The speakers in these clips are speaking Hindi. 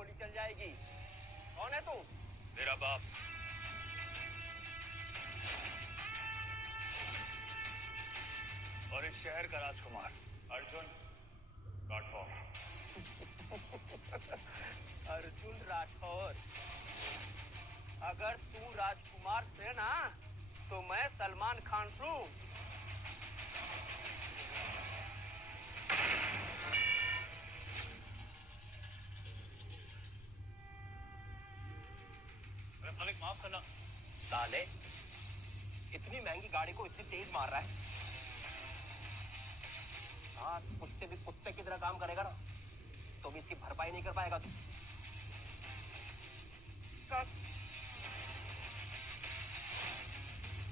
गोली चल जाएगी। कौन है तू? मेरा बाप। और इस शहर का राजकुमार अर्जुन राठौर। अर्जुन राठौर? अगर तू राजकुमार से ना तो मैं सलमान खान हूँ। मालिक माफ करना। साले इतनी महंगी गाड़ी को इतनी तेज मार रहा है। साथ कुत्ते भी कुत्ते की तरह काम करेगा ना तो भी इसकी भरपाई नहीं कर पाएगा तू।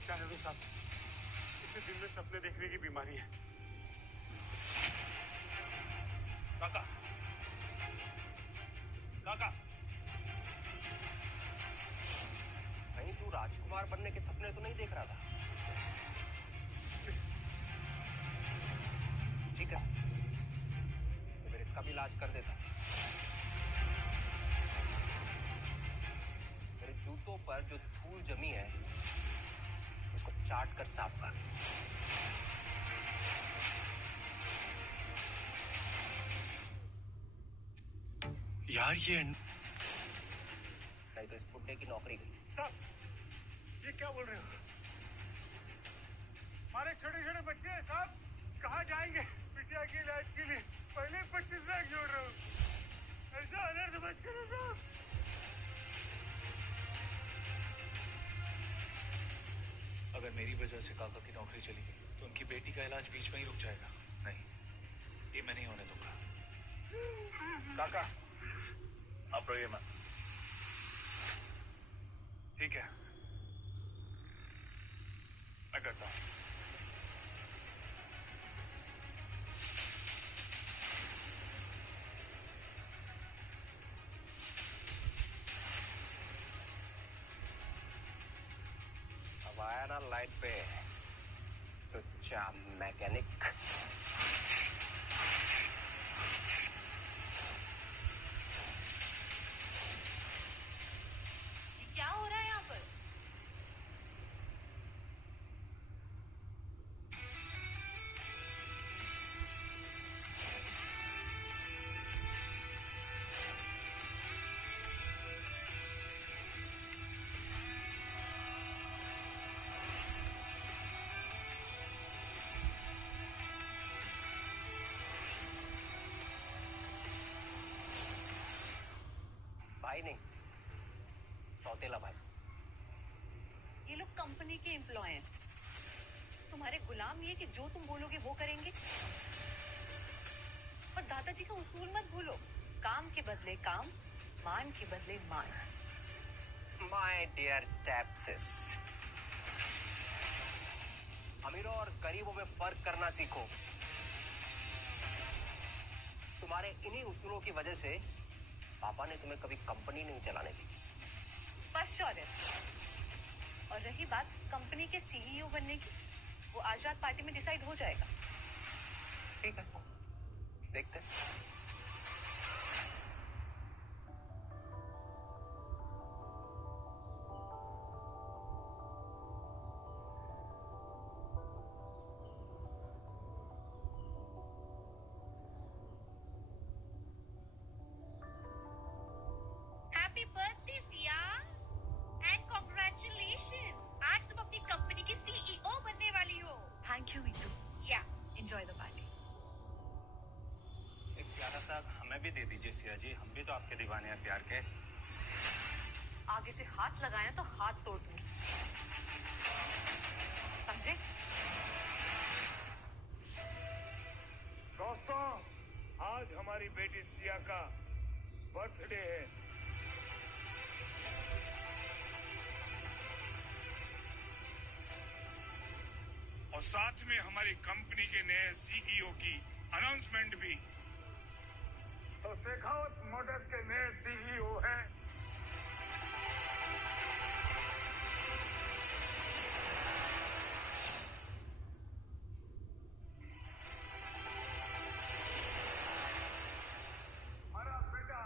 क्या है साहब? इसे दिन में सपने देखने की बीमारी है। काका, काका, कहीं तू राजकुमार बनने के सपने तो नहीं देख रहा था? ठीक है, तो फिर इसका भी इलाज कर देता। मेरे जूतों पर जो धूल जमी है उसको चाट कर साफ कर। यार ये नहीं तो इस बुड्ढे की नौकरी गई। साहब, ये क्या बोल रहे हो? हमारे छोटे छोटे बच्चे हैं साहब, कहाँ जाएंगे बिटिया के इलाज के लिए? पहले 25 लाख जोड़ रहा हूँ। ऐसा अनर्थ मत करो साहब। अगर मेरी वजह से काका की नौकरी चली गई तो उनकी बेटी का इलाज बीच में ही रुक जाएगा। नहीं, ये मैं नहीं होने दूंगा। काका, आप रोइए मत। ठीक है, मैं करता हूँ। अब आया ना लाइट पे तो चा मैकेनिक। क्या हो रहा है यहाँ पर? भाई नहीं, सौतेला भाई। ये लोग कंपनी के एम्प्लॉय हैं। तुम्हारे गुलाम ये कि जो तुम बोलोगे वो करेंगे। और दादाजी का उसूल मत भूलो, काम के बदले काम, मान के बदले मान। माय डियर स्टेप्सिस, अमीरों और गरीबों में फर्क करना सीखो। तुम्हारे इन्हीं उसूलों की वजह से पापा ने तुम्हें कभी कंपनी नहीं चलाने दी। बस शौर्य। और रही बात कंपनी के सीईओ बनने की, वो आजाद पार्टी में डिसाइड हो जाएगा। ठीक है, देखते हैं। Happy birthday Siya and congratulations. आज तुम अपनी कंपनी की सीईओ बनने वाली हो। Thank you Meetu. या एंजॉय द पार्टी। एक प्यारा सा हमें भी दे दीजिए सिया जी, हम भी तो आपके दीवाने हैं प्यार के। आगे से हाथ लगाए तो हाथ तोड़ दूंगी, समझे? दोस्तों, आज हमारी बेटी सिया का बर्थडे है। और साथ में हमारी कंपनी के नए सीईओ की अनाउंसमेंट भी। तो शेखावत मोटर्स के नए सीईओ हैं हमारा बेटा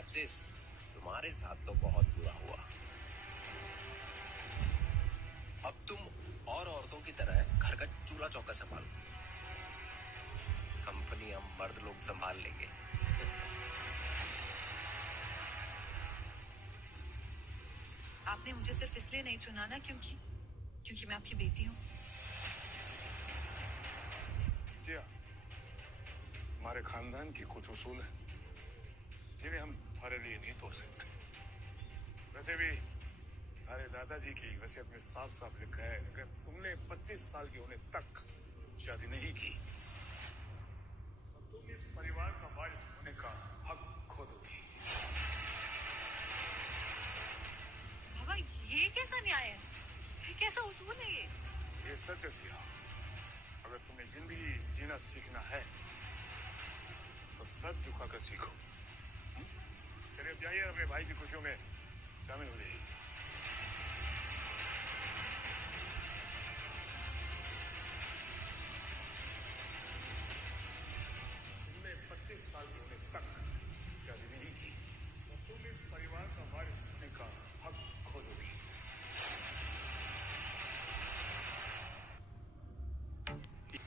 एप्सिस, तुम्हारे साथ तो बहुत बुरा हुआ। अब तुम और औरतों की तरह घर का चूल्हा चौका संभालो। कंपनी हम मर्द लोग संभाल लेंगे। आपने मुझे सिर्फ इसलिए नहीं चुना ना क्योंकि मैं आपकी बेटी हूँ। सिया, हमारे खानदान की कुछ उसूल है जिन्हें हम तुम्हारे लिए नहीं तोड़ सकते। वैसे भी तुम्हारे दादाजी की वसीयत में साफ साफ लिखा है, अगर तुमने 25 साल के होने तक शादी नहीं की तो तुम इस परिवार का वारिस होने का हक खो दोगी। बाबा, ये कैसा न्याय है? ये कैसा उसूल है ये सच है सिया। अगर तुम्हें जिंदगी जीना सीखना है तो सर झुकाकर सीखो। चलिए अब जाइए, अपने भाई की खुशियों में शामिल हो जाइए। तुमने 25 साल के होने तक शादी नहीं की तो तुम इस परिवार का वारिस होने का हक खो दोगी।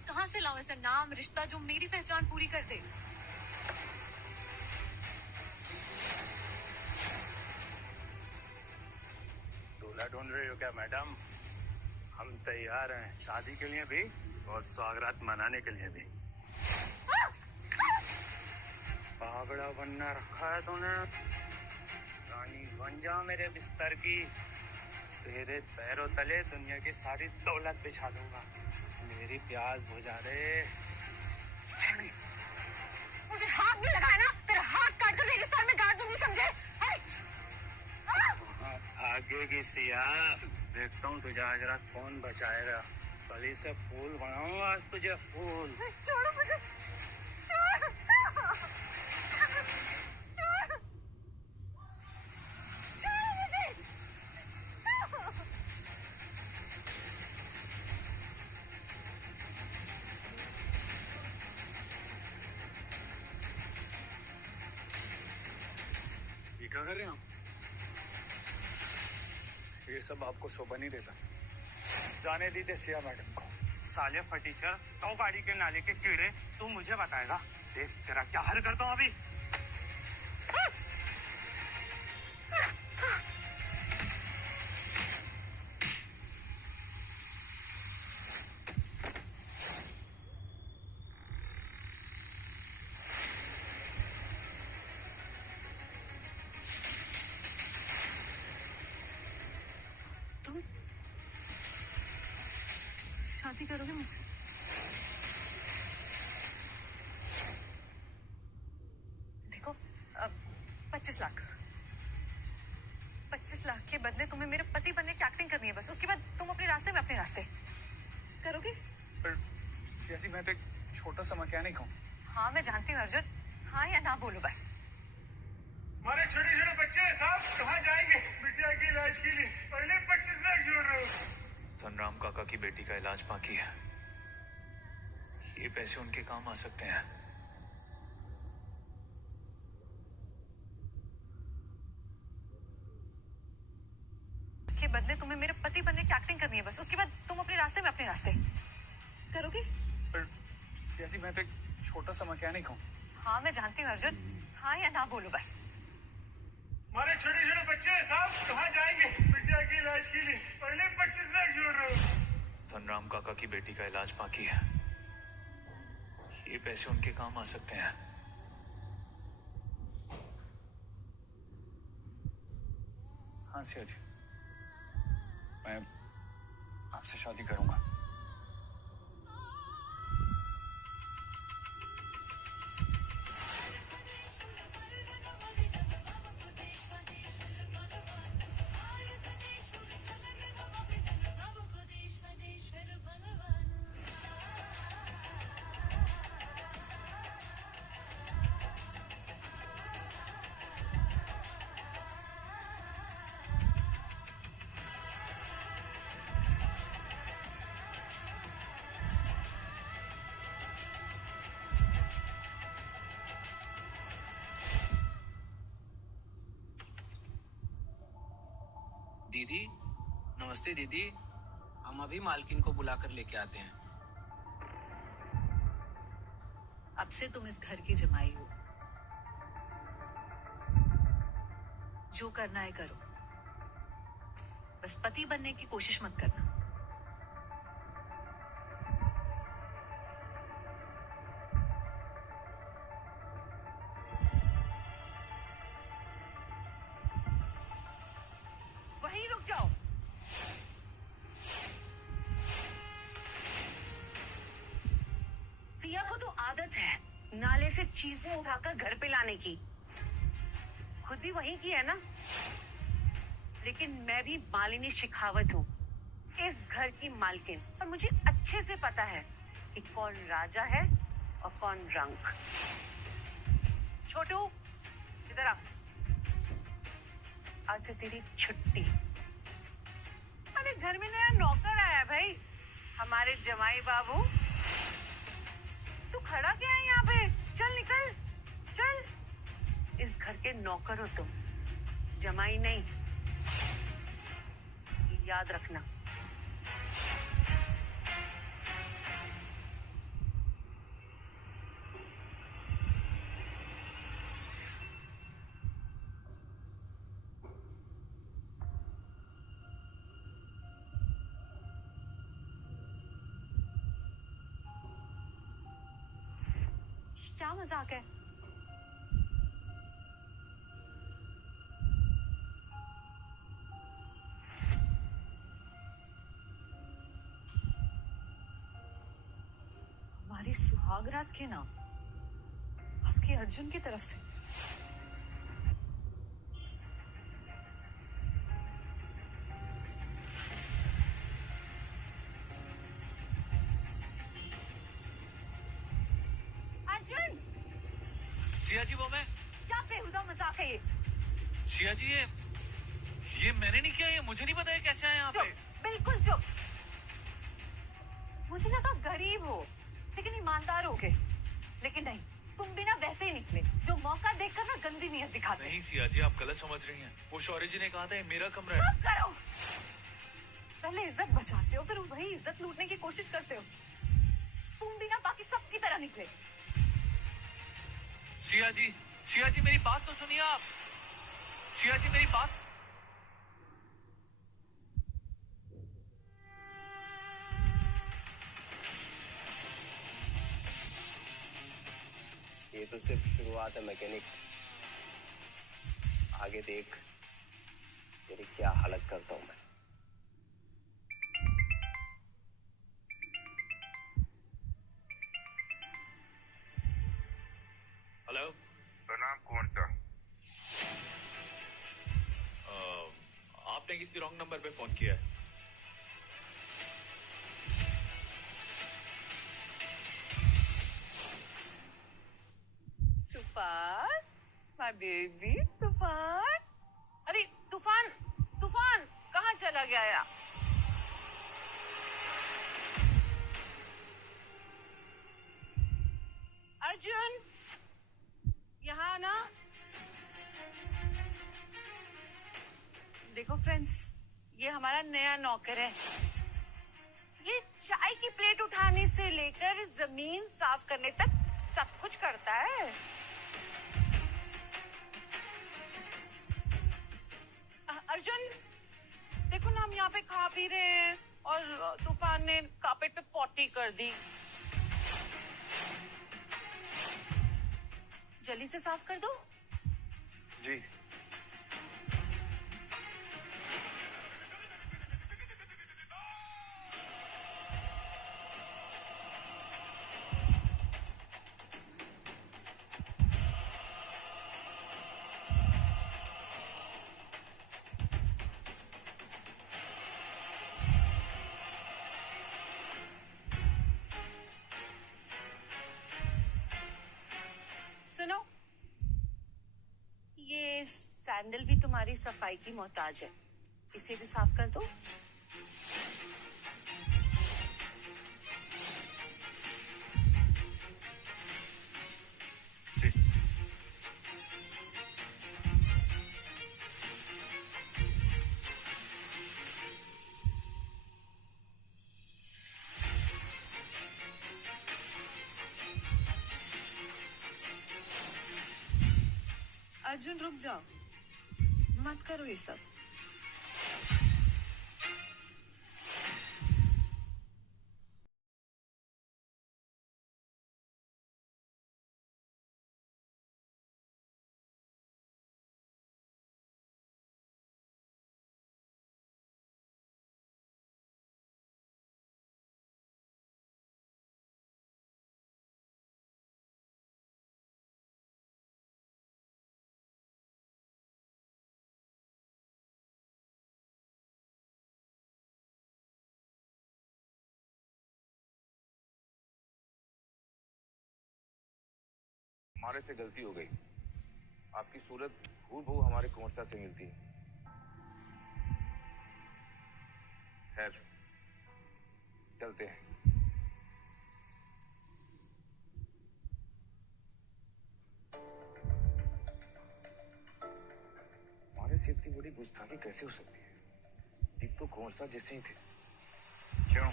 कहाँ से लाऊं ऐसा नाम रिश्ता जो मेरी पहचान पूरी कर दे? दूल्हा ढूंढ रही हो क्या मैडम? हम तैयार हैं शादी के लिए भी और स्वागत मनाने के लिए भी। पागड़ा बनना रखा है तूने। रानी बन जा मेरे बिस्तर की। तेरे पैरों तले दुनिया की सारी दौलत बिछा दूंगा। मेरी प्यास बुझा दे। मुझे हाथ भी लगाया ना, तेरा हाथ काट कर मेरे सर में गाड़ दूंगी, समझे? आगे की सिया, देखता हूँ तुझे आज रात कौन बचाएगा। कली से फूल बनाऊंगा आज तुझे, फूल। छोड़ो मुझे, छोड़, छोड़, छोड़ मुझे। ये क्या कर रहे हैं आप? ये सब आपको शोभा नहीं देता। जाने दीजिए सिया मैडम को। साले फटीचर, तो गाड़ी के नाले के कीड़े, तू मुझे बताएगा। देख तेरा क्या हल करता हूँ अभी। तुम शादी करोगे मुझसे? देखो, 25 लाख के बदले तुम्हें मेरे पति बनने की एक्टिंग करनी है बस। उसके बाद तुम अपने रास्ते में अपने रास्ते करोगे। पर सिया जी, मैं तो एक छोटा सा मैकेनिक हूँ। हाँ मैं जानती हूँ अर्जुन, हाँ या ना बोलो बस। हमारे छोटे छोटे बच्चे साहब कहाँ जाएंगे बिटिया के इलाज के लिए? पहले 25 लाख जोड़ रहे हो। धनराम काका की बेटी का इलाज बाकी है। ये पैसे उनके काम आ सकते हैं। के बदले तुम्हें मेरे पति बनने की एक्टिंग करनी है बस। उसके बाद तुम अपने रास्ते में अपने रास्ते करोगे। पर सिया जी, मैं तो एक छोटा सा मैकेनिक हूँ। हाँ मैं जानती हूँ अर्जुन, हाँ या ना बोलो बस। हमारे छोटे छोटे बच्चे साहब कहाँ जाएंगे बिटिया के इलाज के लिए? पहले 25 लाख जोड़ रहे हो। धनराम काका की बेटी का इलाज बाकी है। ये पैसे उनके काम आ सकते हैं। हाँ सिया जी, मैं आपसे शादी करूंगा। दीदी, नमस्ते दीदी, हम अभी मालकिन को बुलाकर लेके आते हैं। अब से तुम इस घर की जमाई हो, जो करना है करो, बस पति बनने की कोशिश मत करना। वहीं रुक जाओ। सिया को तो आदत है नाले से चीजें उठाकर घर पे लाने की, खुद भी वहीं की है ना। लेकिन मैं भी मालिनी शेखावत हूँ, इस घर की मालकिन, और मुझे अच्छे से पता है कि कौन राजा है और कौन रंक। छोटू इधर आ, आज से तेरी छुट्टी। अरे घर में नया नौकर आया है भाई, हमारे जमाई बाबू। तू खड़ा क्या है यहाँ पे? चल निकल, चल। इस घर के नौकर हो तुम, जमाई नहीं, याद रखना। क्या मजाक है? हमारी सुहागरात के नाम आपके अर्जुन की तरफ से? अर्जुन! सिया जी वो मैं। क्या बेहुदा मजाक है ये? सिया जी ये मैंने नहीं किया, ये मुझे नहीं पता है कैसे आए यहाँ पे। चुप, बिल्कुल चुप। मुझे लगा गरीब हो लेकिन ईमानदार हो गए, लेकिन नहीं, तुम भी ना वैसे ही निकले जो मौका देखकर ना गंदी नीयत दिखाते। नहीं सिया जी, आप गलत समझ रही हैं। वो शौर्य जी ने कहा था ये मेरा कमरा है। चुप करो। पहले इज्जत बचाते हो, फिर वही इज्जत लूटने की कोशिश करते हो। तुम भी ना बाकी सबकी तरह निकले। सिया जी मेरी बात तो सुनिए आप। सिया जी मेरी बात। ये तो सिर्फ शुरुआत है मैकेनिक, आगे देख तेरी क्या हालत करता हूं मैं। हेलो, प्रणाम। कौन सा? आपने किसी रॉन्ग नंबर पे फोन किया है। तूफान, माय बेबी तूफान। अरे तूफान, तूफान कहाँ चला गया यार? अर्जुन यहाँ ना। देखो फ्रेंड्स, ये हमारा नया नौकर है। ये चाय की प्लेट उठाने से लेकर जमीन साफ करने तक सब कुछ करता है। अर्जुन देखो ना, हम यहाँ पे खा पी रहे हैं और तूफान ने कारपेट पे पॉटी कर दी। जल्दी से साफ कर दो। जी। सुनो, ये सैंडल भी तुम्हारी सफाई की मोहताज है, इसे भी साफ कर दो। जी। अर्जुन रुक जाओ, मत करो ये सब। हमारे से गलती हो गई। आपकी सूरत हूबहू हमारे कुंवरसा से मिलती है। खैर, चलते हैं। हमारे से इतनी बड़ी गुस्ताखी कैसे हो सकती है? एक तो कुंवरसा जैसे ही थे। क्यों?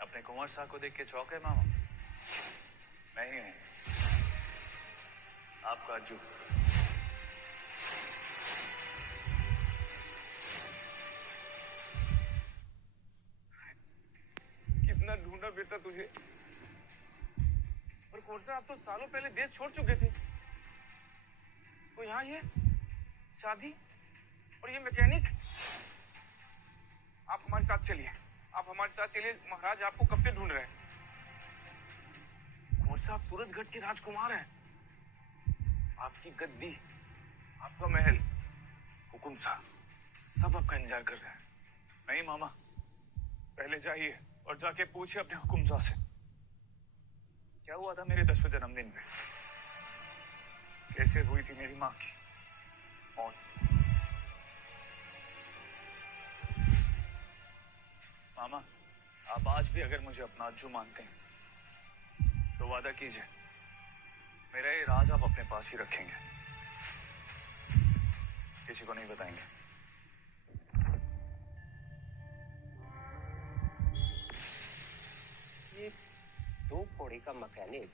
अपने कुंवर साहब को देख के चौंके मामा? नहीं, आपका अज्जू। कितना ढूंढा बेटा तुझे। और कुंवरसा, आप तो सालों पहले देश छोड़ चुके थे। तो यहाँ ये शादी और ये मैकेनिक। आप हमारे साथ चलिए, आप हमारे साथ चलिए। महाराज आपको कब से ढूंढ रहे हैं। कुंवरसा, आप सूरजगढ़ के राजकुमार हैं। आपकी गद्दी, आपका महल, हुकुम साहब सब आपका इंतजार कर रहे हैं। नहीं मामा, पहले जाइए और जाके पूछिए अपने हुकुम साहब से क्या हुआ था मेरे 10वें जन्मदिन पे। कैसे हुई थी मेरी माँ की मौत। मामा, आप आज भी अगर मुझे अपना अज्जू मानते हैं तो वादा कीजिए मेरा ये राज आप अपने पास ही रखेंगे, किसी को नहीं बताएंगे। ये 2 कौड़ी का मैकेनिक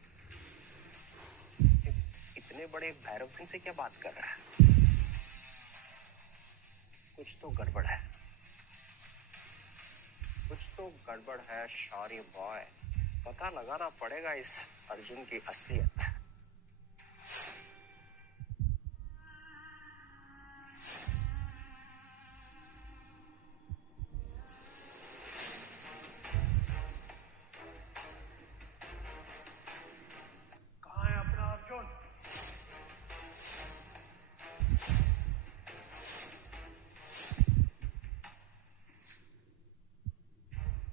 इतने बड़े भैरव सिंह से क्या बात कर रहा है? कुछ तो गड़बड़ है, कुछ तो गड़बड़ है शौर्य बॉय। पता लगाना पड़ेगा इस अर्जुन की असलियत। कहाँ है अपना अर्जुन?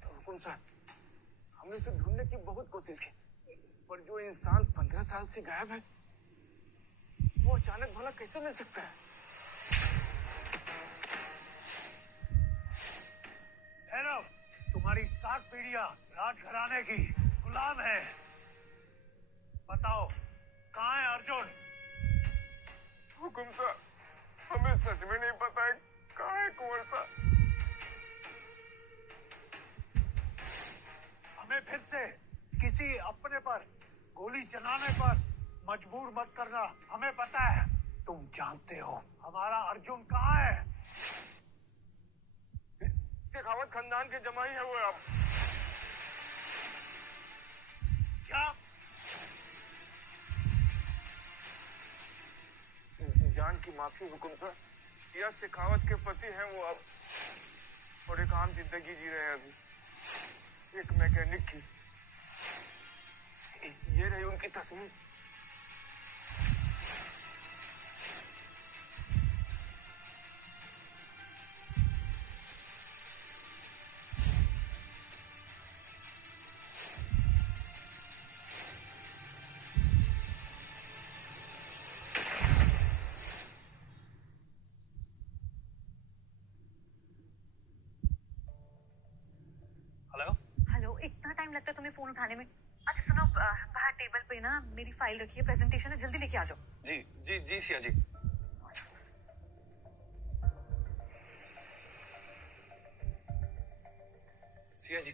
हुकुम साहब, हमने उसे ढूंढने की बहुत कोशिश की, पर जो इंसान 15 साल से गायब है वो अचानक भला कैसे मिल सकता है? भैरव, तुम्हारी 7 पीढ़ियां राजघराने की गुलाम है। बताओ, कहाँ है अर्जुन? हुकुम साहब, हमें सच में नहीं पता है कहाँ है कुंवरसा। हमें फिर से किसी अपने पर गोली चलाने पर मजबूर मत करना। हमें पता है, तुम जानते हो हमारा अर्जुन कहाँ है। शेखावत खानदान के जमाई है वो। अब क्या? जान की माफी हुकुम साहब, या शेखावत के पति हैं वो अब, और एक आम जिंदगी जी रहे हैं अभी, एक मैकेनिक की। ये रही उनकी तस्वीर। हेलो? हेलो, इतना टाइम लगता है तुम्हें फोन उठाने में? अच्छा सुनो, बाहर टेबल पे ना मेरी फाइल रखी है, प्रेजेंटेशन है, जल्दी लेके आ जाओ। जी जी जी सिया जी। सिया जी,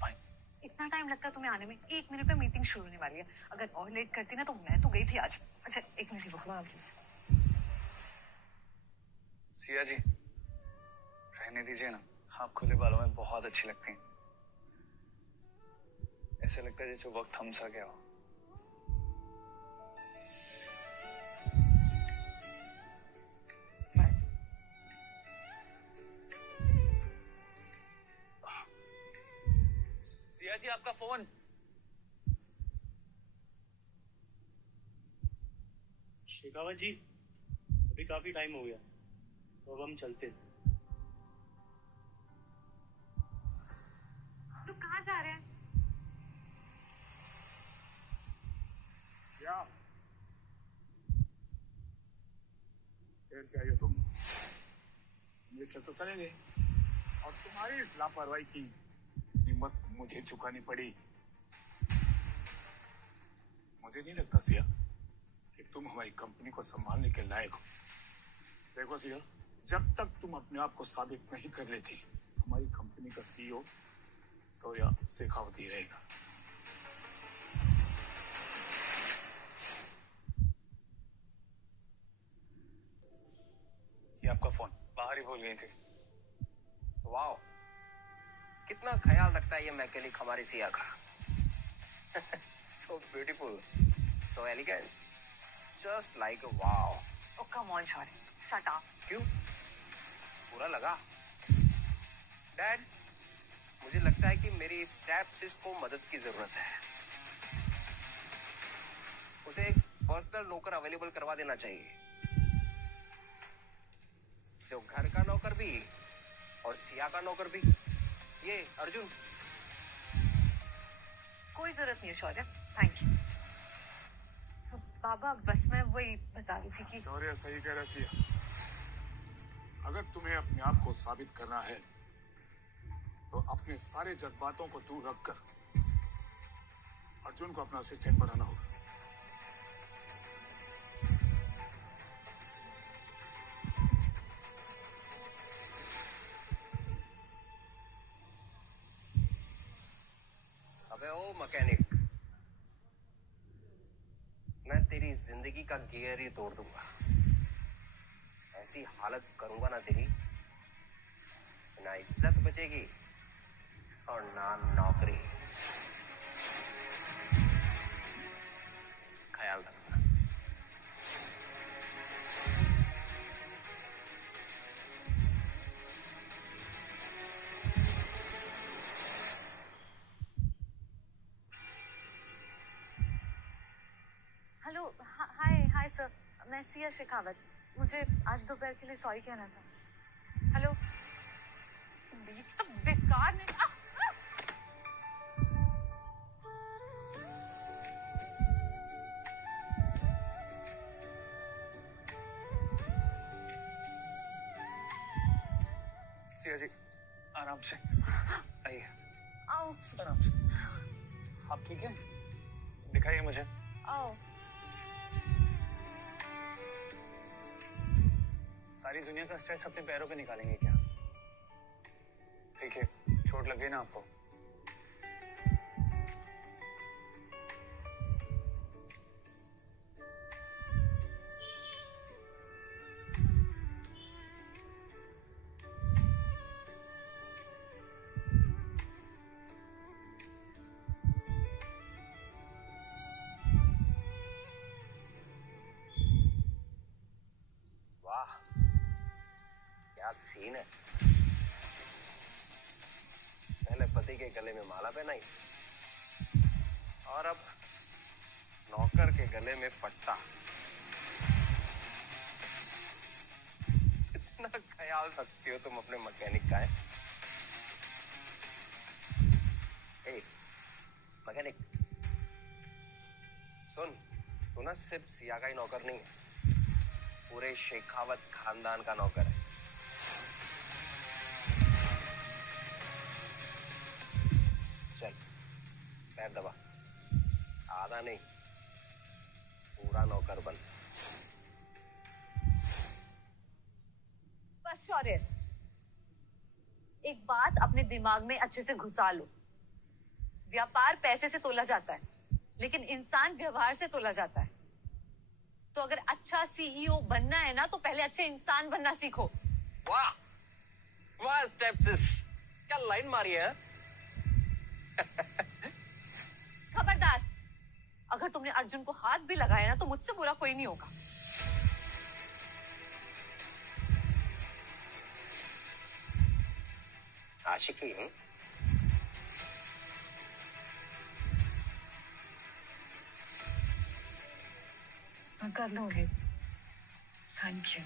फाइन। इतना टाइम लगता है तुम्हें आने में? 1 मिनट में मीटिंग शुरू होने वाली है। अगर और लेट करती ना तो मैं तो गई थी आज। अच्छा 1 मिनट रुको प्लीज। सिया जी, रहने दीजिए ना, आप खुले बालों में बहुत अच्छी लगती हैं। ऐसे लगता है जैसे वक्त थम सा गया हो। सिया जी, आपका फोन। शेखावत जी, अभी काफी टाइम हो गया तो अब हम चलते हैं। तो कहाँ जा रहे हैं? क्या देर से आई हो तुम? मिस्टर तो चले गए और तुम्हारी इस लापरवाही की कीमत मुझे चुकानी पड़ी। मुझे नहीं लगता सिया कि तुम हमारी कंपनी को संभालने के लायक हो। देखो सिया, जब तक तुम अपने आप को साबित नहीं कर लेती, हमारी कंपनी का सीईओ सोया शेखावत ही रहेगा। ये आपका फोन बाहर ही भूल गई थी। वाओ, कितना ख्याल रखता है ये मैकेनिक हमारी सिया का। So beautiful, so elegant, just like a wow. Oh come on, Shari. Shut up. क्यों? पूरा लगा? डैड, मुझे लगता है कि मेरी इस टैप्सिस को मदद की जरूरत है। उसे एक पर्सनल नौकर अवेलेबल करवा देना चाहिए, जो घर का नौकर भी और सिया का नौकर भी। ये अर्जुन। कोई जरूरत नहीं है शौर्य, थैंक यू। बाबा बस मैं वही बता रही थी कि शौर्य सही कह रहा सिया। अगर तुम्हें अपने आप को साबित करना है तो अपने सारे जज्बातों को दूर रखकर अर्जुन को अपना असिस्टेंट बनाना होगा। अबे ओ मैकेनिक, मैं तेरी जिंदगी का गियर ही तोड़ दूंगा। ऐसी हालत करूंगा ना तेरी, ना इज्जत बचेगी और ना नौकरी। ख्याल रखना। हेलो, हाय हाय सर, मैं सिया शेखावत। मुझे आज दोपहर के लिए सॉरी कहना था। हेलो, ये तो बेकार नहीं। सिया जी, आराम से आइए। आउट। आराम से। आप ठीक हैं? दिखाइए मुझे। आओ। सारी दुनिया का स्ट्रेस अपने पैरों पे निकालेंगे क्या? ठीक है, चोट लग गई ना आपको? वाह, क्या सीन है। पहले पति के गले में माला पहनाई और अब नौकर के गले में पट्टा। इतना ख्याल रखती हो तुम अपने मैकेनिक का। है मैकेनिक, सुन, तू ना सिर्फ सिया का ही नौकर नहीं है, पूरे शेखावत खानदान का नौकर है। चल पैर दबा, आधा नहीं पूरा नौकर बन। बस शौर्य, एक बात अपने दिमाग में अच्छे से घुसा लो। व्यापार पैसे से तोला जाता है, लेकिन इंसान व्यवहार से तोला जाता है। तो अगर अच्छा सीईओ बनना है ना, तो पहले अच्छे इंसान बनना सीखो। वाह वाह स्टेप्सिस, क्या लाइन मारी है। खबरदार, अगर तुमने अर्जुन को हाथ भी लगाया ना, तो मुझसे बुरा कोई नहीं होगा। आशिकी मैं कर लूंगी। Thank you.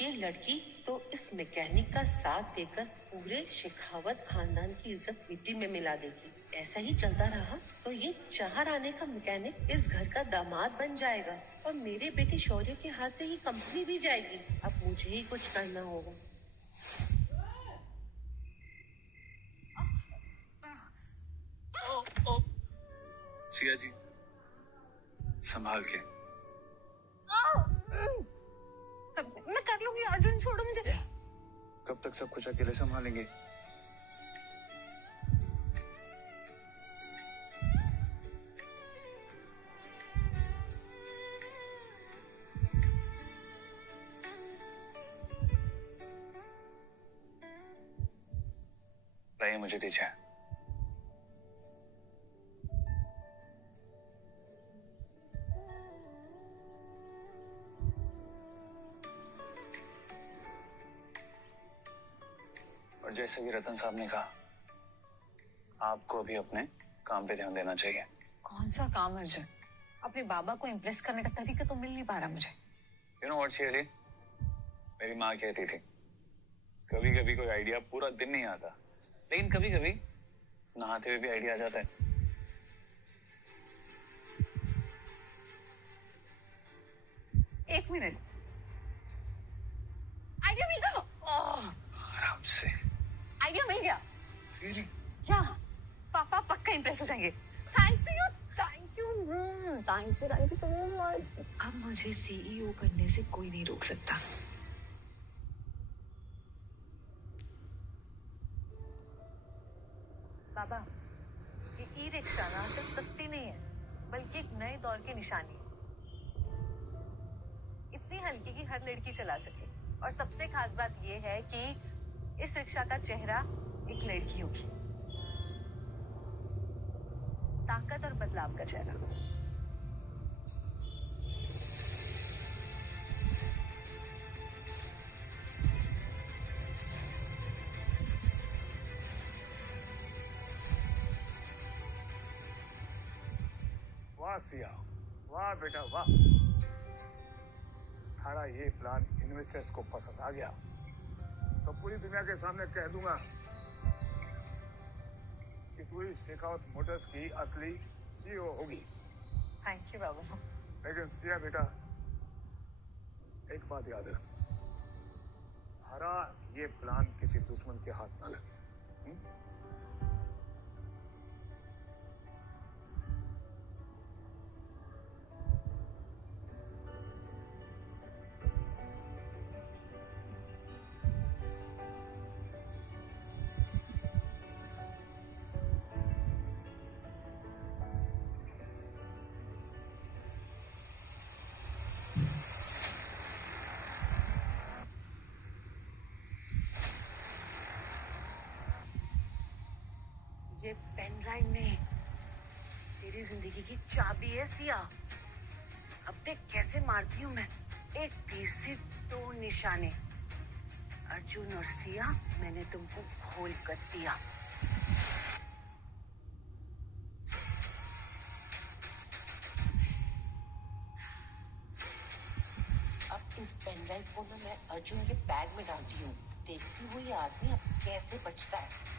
ये लड़की तो इस मैकेनिक का साथ देकर पूरे शेखावत खानदान की इज्जत मिट्टी में मिला देगी। ऐसा ही चलता रहा तो ये 4 आने का मैकेनिक इस घर का दामाद बन जाएगा और मेरे बेटे शौर्य के हाथ से ही कंपनी भी जाएगी। अब मुझे ही कुछ करना होगा। सिया जी, संभाल के। मैं कर लूंगी अर्जुन, छोड़ो मुझे। कब तक सब कुछ अकेले संभालेंगे? लाइए, मुझे दीजिए। और जैसे कि रतन साहब ने कहा, आपको भी अपने काम पे ध्यान देना चाहिए। कौन सा काम अर्जुन? अपने बाबा को इम्प्रेस करने का तरीका तो मिल नहीं पा रहा मुझे। You know what Siya ji, मेरी माँ कहती थी, कभी कभी कोई आइडिया पूरा दिन नहीं आता, लेकिन कभी कभी नहाते हुए भी आइडिया आ जाता है। एक मिनट, आइडिया मिल गया। आराम से। आइडिया मिल गया। Really? क्या पापा पक्का इम्प्रेस हो जाएंगे। Thanks to you, thank you so much. अब मुझे सीईओ बनने से कोई नहीं रोक सकता। बाबा, ये ई रिक्शा ना सिर्फ सस्ती नहीं है, बल्कि एक नए दौर की निशानी है। इतनी हल्की कि हर लड़की चला सके, और सबसे खास बात ये है कि इस रिक्शा का चेहरा एक लड़की होगी। ताकत और बदलाव का चेहरा। वाह सिया, वाह बेटा वाह। हमारा ये प्लान इन्वेस्टर्स को पसंद आ गया तो पूरी दुनिया के सामने कह दूंगा कि तू ही शेखावत मोटर्स की असली सीईओ होगी। थैंक यू बाबा। लेकिन सिया बेटा, एक बात याद रख, हमारा ये प्लान किसी दुश्मन के हाथ न लगे। ये पेन ड्राइव में तेरी जिंदगी की चाबी है सिया। अब देख कैसे मारती हूँ मैं, एक तीर से 2 निशाने। अर्जुन और सिया, मैंने तुमको घोल कर दिया। अब इस पेन ड्राइव को ना मैं अर्जुन के बैग में डालती हूँ। देखती हुई आदमी अब कैसे बचता है।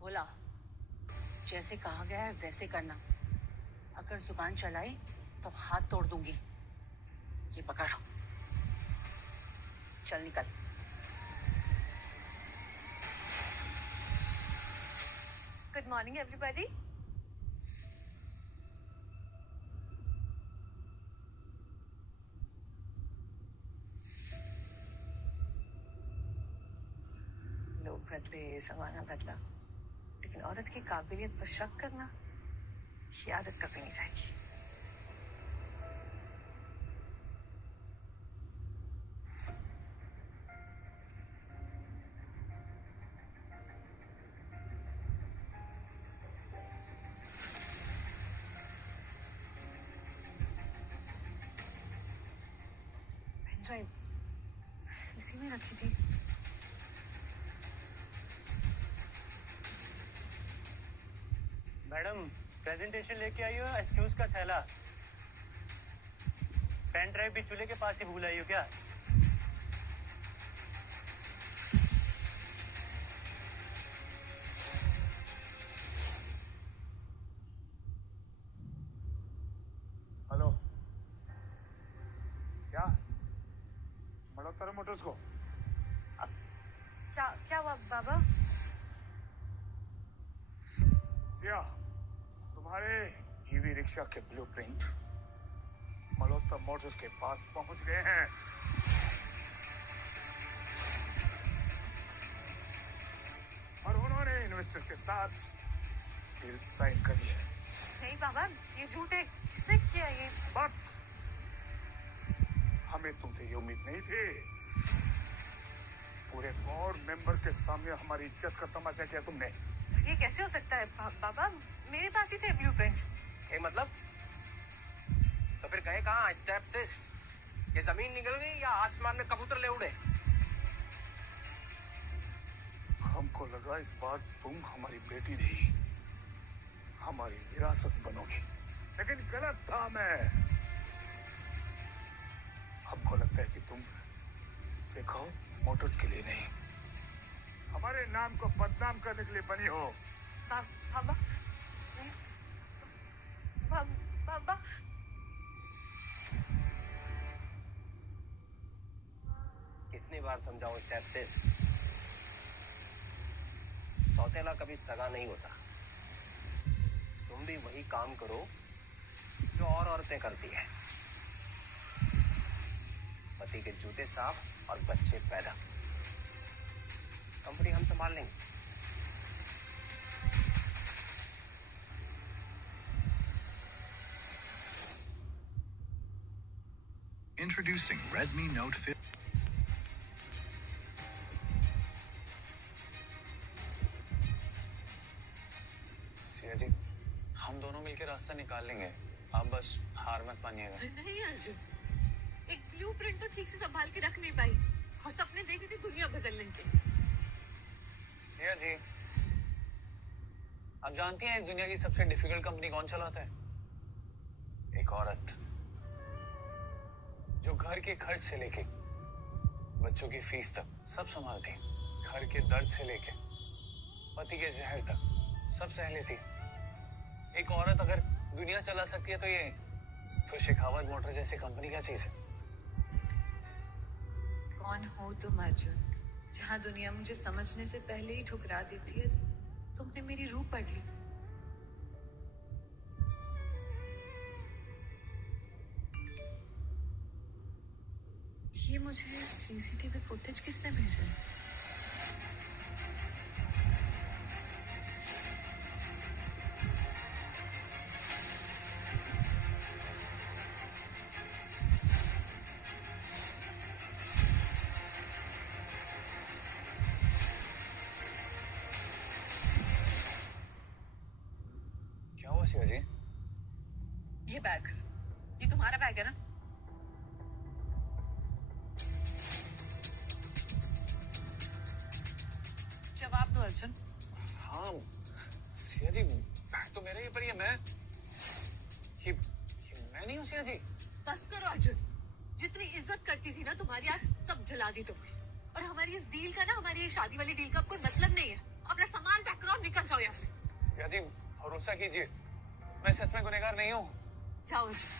बोला, जैसे कहा गया है वैसे करना। अगर जुबान चलाई तो हाथ तोड़ दूंगी। ये पकड़, चल निकल। Good morning everybody. बदले, जमाना बदला, लेकिन औरत की काबिलियत पर शक करना, ये आदत कभी नहीं जाएगी। पेन ड्राइव इसी में रखी थी। मैडम, प्रेजेंटेशन लेके आई हो, एक्सक्यूज का थैला। पेन ड्राइव भी चूल्हे के पास ही भूल आई हो क्या? हेलो, क्या मल्होत्रा मोटर्स को? क्या हुआ बाबा? सिया, तुम्हारे ईवी रिक्शा के ब्लूप्रिंट मल्होत्रा मोटर्स के पास पहुंच गए हैं। और उन्होंने इन्वेस्टर के साथ डील साइन कर लिया है। नहीं बाबा, ये झूठ है। किसने किया ये? बस, हमें तुमसे ये उम्मीद नहीं थी। पूरे बोर्ड मेंबर के सामने हमारी इज्जत का तमाशा किया तुमने। ये कैसे हो सकता है बाबा? मेरे पास ही थे ब्लूप्रिंट्स। ए मतलब? तो फिर गए कहाँ स्टेप सिस? ये जमीन निकल गई या आसमान में कबूतर ले उड़े? हमको लगा इस बार तुम हमारी बेटी नहीं, हमारी विरासत बनोगी, लेकिन गलत था मैं। हमको लगता है कि तुम देखो मोटर्स के लिए नहीं, हमारे नाम को बदनाम करने के लिए बनी हो। बाबा, बाबा, कितनी बार समझाऊं स्टेप सिस? सौतेला कभी सगा नहीं होता। तुम भी वही काम करो जो और औरतें करती हैं। पति के जूते साफ और बच्चे पैदा। कंपनी हम संभाल लेंगे। Introducing Redmi Note 50. Siya ji, हम दोनों मिलकर रास्ता निकाल लेंगे, आप बस हार मत मानिएगा। नहीं अर्जुन, एक ब्लूप्रिंट तो ठीक से संभाल के रख नहीं पाई, और सपने देखे थे दुनिया बदलने के। सिया जी, आप जानती हैं इस दुनिया की सबसे डिफिकल्ट कंपनी कौन चलाता है? एक औरत, जो घर के खर्च से लेके बच्चों की फीस तक सब संभालती, घर के दर्द से लेके पति के जहर तक सब सह लेती। एक औरत अगर दुनिया चला सकती है तो शेखावत मोटर जैसी कंपनी क्या चीज है? कौन हो तुम अर्जुन? जहाँ दुनिया मुझे समझने से पहले ही ठुकरा देती है, तुमने मेरी रूह पढ़ ली। ये मुझे सीसीटीवी फुटेज किसने भेजा है? क्या हुआ सिया जी? ये बैग, ये तुम्हारा बैग है ना? जवाब दो अर्जुन। हाँ सिया जी, बैग तो मेरा ही, पर ये मैं नहीं हूँ सिया जी। बस करो अर्जुन, जितनी इज्जत करती थी ना तुम्हारी, आज सब जला दी तुमने। और हमारी इस डील का ना, हमारी ये शादी वाली डील का कोई मतलब नहीं है। अपना सामान पैक करो और निकल जाओ यहाँ से। सिया जी भरोसा कीजिए, मैं सच में गुनहगार नहीं हूँ। जाओ अर्जुन।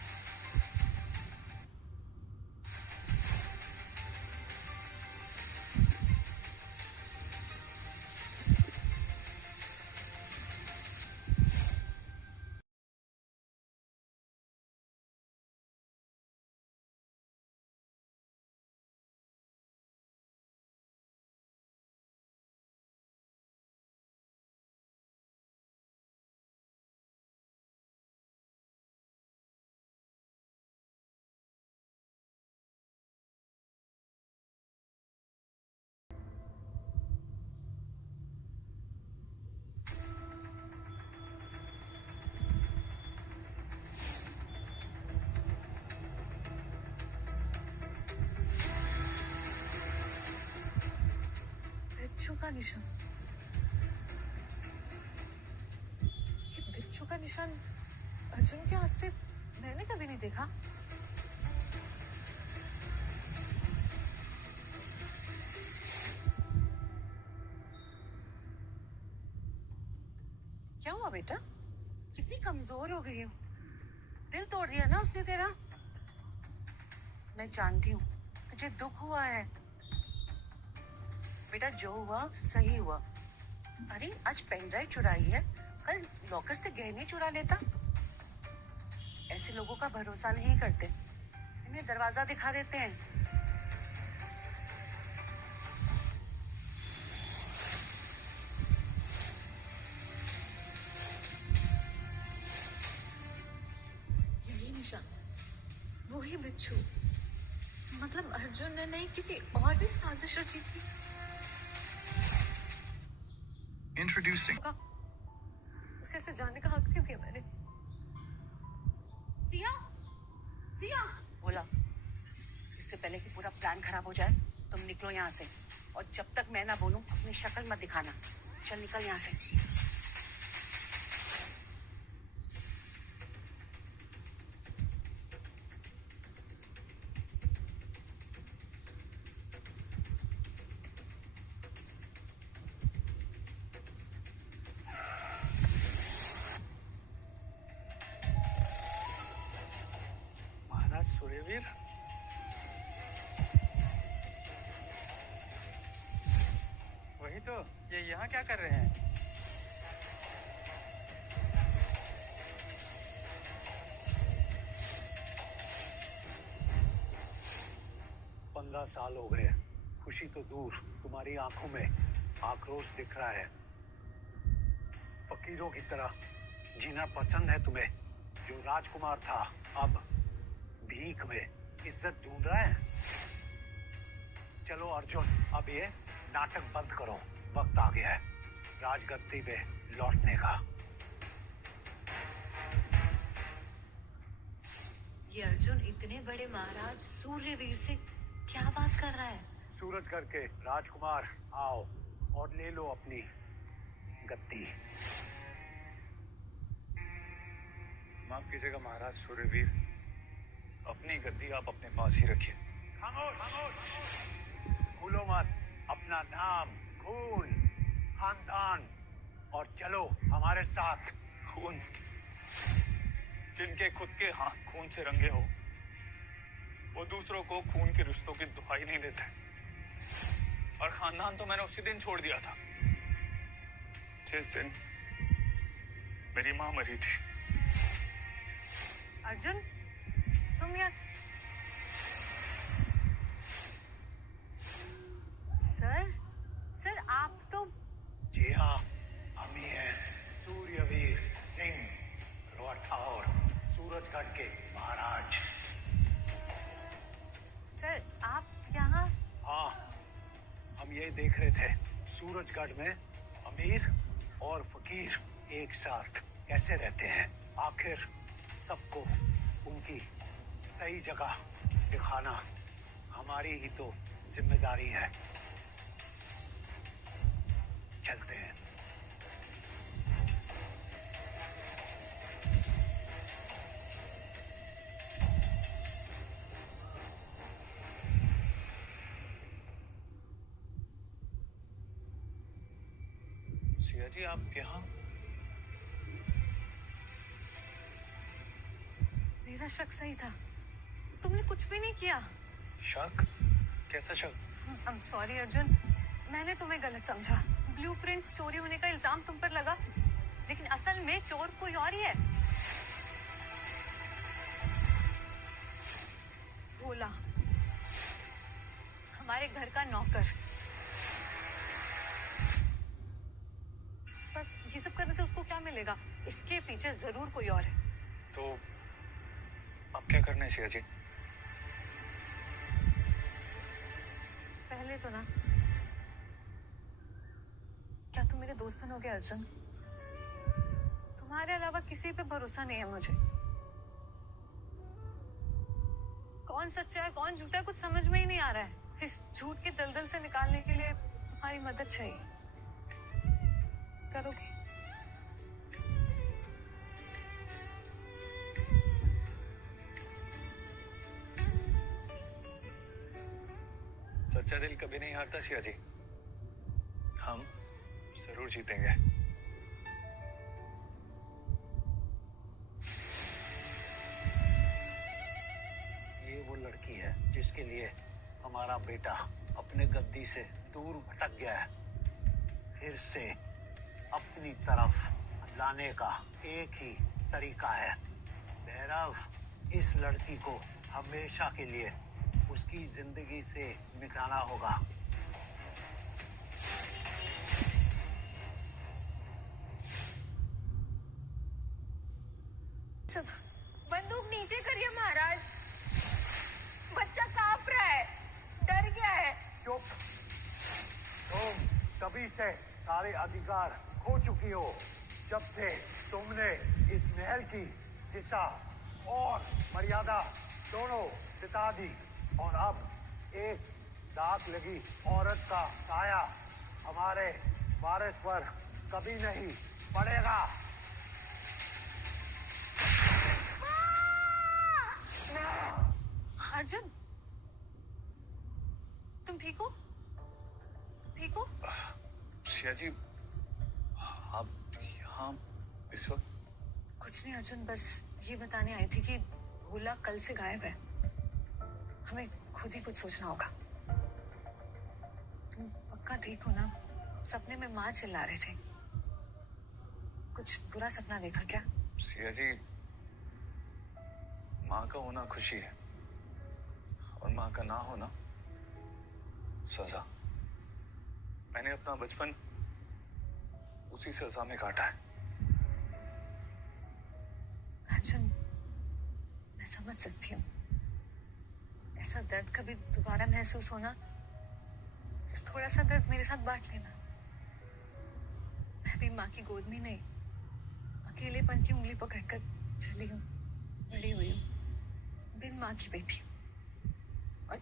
बिच्छू का निशान, ये बिच्छू का निशान अर्जुन के हाथ पे मैंने कभी नहीं देखा। क्या हुआ बेटा? कितनी कमजोर हो गई हो। दिल तोड़ दिया ना उसने तेरा। मैं जानती हूँ तुझे दुख हुआ है बेटा। जो हुआ सही हुआ। अरे आज पेन ड्राइव चुराई है, कल लॉकर से गहने चुरा लेता। ऐसे लोगों का भरोसा नहीं करते, इन्हें दरवाजा दिखा देते हैं। यही निशान, वही बिच्छू। मतलब अर्जुन ने नहीं, किसी और ने साजिश रची थी। Introducing. उसे ऐसे जाने का हक नहीं दिया मैंने। सिया, सिया बोला, इससे पहले कि पूरा प्लान खराब हो जाए तुम निकलो यहाँ से। और जब तक मैं ना बोलूं अपनी शक्ल मत दिखाना। चल निकल यहाँ से। महाराज सूर्यवीर, वही तो, ये यहाँ क्या कर रहे हैं? 15 साल हो गए, खुशी तो दूर, तुम्हारी आंखों में आक्रोश दिख रहा है। फकीरों की तरह जीना पसंद है तुम्हें। जो राजकुमार था अब भीख में इज्जत ढूंढ रहा है। चलो अर्जुन, अब ये नाटक बंद करो, वक्त आ गया है राजगद्दी पे लौटने का। ये अर्जुन इतने बड़े महाराज सूर्यवीर से क्या बात कर रहा है? सूरजगढ़ के राजकुमार आओ और ले लो अपनी गद्दी। माफ कीजिएगा महाराज सूर्यवीर, अपनी गद्दी आप अपने पास ही रखिए। भूलो मत अपना नाम, खून, खानदान, और चलो हमारे साथ। खून? जिनके खुद के हाथ खून से रंगे हो, वो दूसरों को खून के रिश्तों की दुहाई नहीं देते। और खानदान तो मैंने उसी दिन छोड़ दिया था जिस दिन मेरी माँ मरी थी। अर्जुन, तुम यहाँ? सर आप तो। जी हाँ, हम ही हैं सूर्यवीर सिंह राठौर, सूरजगढ़ के महाराज। सर आप यहाँ? हाँ, हम ये देख रहे थे सूरजगढ़ में अमीर और फकीर एक साथ कैसे रहते हैं। आखिर सबको उनकी सही जगह दिखाना हमारी ही तो जिम्मेदारी है। चलते हैं। सिया जी, आप यहाँ? मेरा शक सही था, तुमने कुछ भी नहीं किया। शक? कैसा शक? आई एम सॉरी अर्जुन, मैंने तुम्हें गलत समझा। ब्लूप्रिंट्स चोरी होने का इल्जाम तुम पर लगा, लेकिन असल में चोर कोई और ही है। भोला, हमारे घर का नौकर। पर ये सब करने से उसको क्या मिलेगा? इसके पीछे जरूर कोई और है। तो अब क्या करना है सिया जी? पहले तो ना, क्या तुम मेरे दोस्त बनोगे अर्जुन? तुम्हारे अलावा किसी पे भरोसा नहीं है मुझे। कौन सच्चा है कौन झूठा है कुछ समझ में ही नहीं आ रहा है। इस झूठ के दलदल से निकालने के लिए तुम्हारी मदद चाहिए, करोगे? सच्चा दिल कभी नहीं हारता सिया जी, हम जरूर जीतेंगे। ये वो लड़की है जिसके लिए हमारा बेटा अपने गद्दी से दूर भटक गया है। फिर से अपनी तरफ लाने का एक ही तरीका है, भैरव इस लड़की को हमेशा के लिए उसकी जिंदगी से मिटाना होगा। बंदूक नीचे करिए महाराज, बच्चा कांप रहा है, डर गया है। चुप, तुम तभी से सारे अधिकार खो चुकी हो जब से तुमने इस महल की दिशा और मर्यादा दोनों बिता दी, और अब एक दाग लगी औरत का साया हमारे वारिस पर कभी नहीं पड़ेगा। अर्जुन, तुम ठीक हो? ठीक हो? सिया जी, आप यहाँ इस वक्त? कुछ नहीं अर्जुन, बस ये बताने आई थी कि भोला कल से गायब है। हमें खुद ही कुछ सोचना होगा। तुम पक्का ठीक हो ना? सपने में माँ चिल्ला रहे थे, कुछ बुरा सपना देखा क्या? सिया जी, माँ का होना खुशी है और माँ का ना होना सजा। मैंने अपना बचपन उसी सजा में काटा है। अर्जुन, मैं समझ सकती हूँ, ऐसा दर्द कभी दोबारा महसूस होना तो थोड़ा सा दर्द मेरे साथ बांट लेना। मैं भी माँ की गोद में नहीं, अकेलेपन की उंगली पकड़कर चली हूँ, बड़ी हुई हूँ, बिन माँ की बेटी। और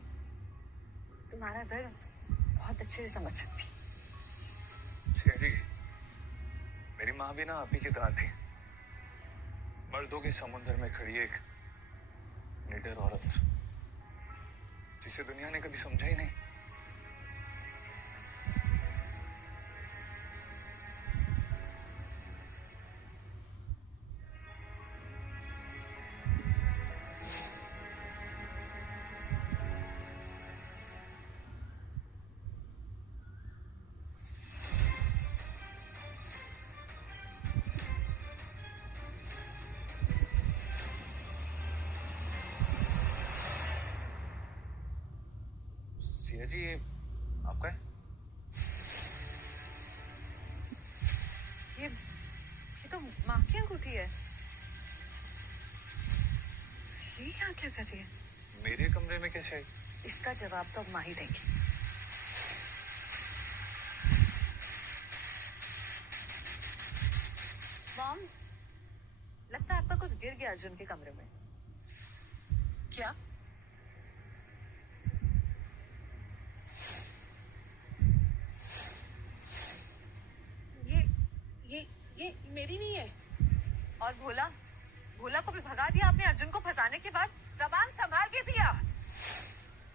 तुम्हारा दर्द बहुत अच्छे से समझ सकती। सिया जी, मेरी माँ भी ना आप ही की तरह थी, मर्दों के समुद्र में खड़ी एक निडर औरत जिसे दुनिया ने कभी समझा ही नहीं। सिया जी, ये आपका है? ये तो माँ की अंगूठी है। ये यहाँ क्या कर रही है? मेरे कमरे में कैसे आई? इसका जवाब तो अब माँ ही देगी। मॉम, लगता है आपका कुछ गिर गया अर्जुन के कमरे में। क्या? ये मेरी नहीं है। और भोला, भोला को भी भगा दिया आपने अर्जुन को फंसाने के बाद। जबान संभाल के सिया,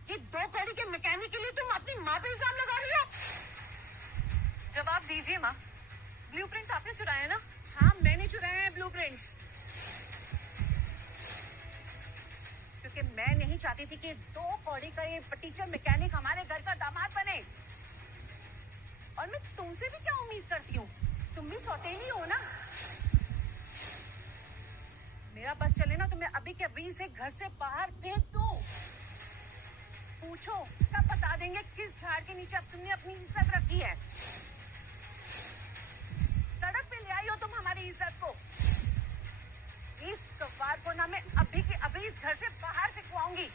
ये 2 कौड़ी के मैकेनिक के लिए तुम अपनी माँ पे इल्जाम लगा रही हो। जवाब दीजिए माँ, ब्लूप्रिंट्स आपने चुराए ना? हाँ, मैंने चुराए हैं ब्लूप्रिंट्स, क्योंकि मैं नहीं चाहती थी कि 2 कौड़ी का ये टीचर मैकेनिक हमारे घर का दामाद बने। और मैं तुमसे भी क्या उम्मीद करती हूँ, तुम भी सौतेली हो ना। मेरा बस चले ना तो मैं अभी के अभी से घर से बाहर फेंक दूं। पूछो, सब बता देंगे किस झाड़ के नीचे अब तुमने अपनी इज्जत रखी है। सड़क पे ले आई हो तुम हमारी इज्जत को। इस कबाड़ को ना मैं अभी के अभी इस घर से बाहर फेंकवाऊंगी,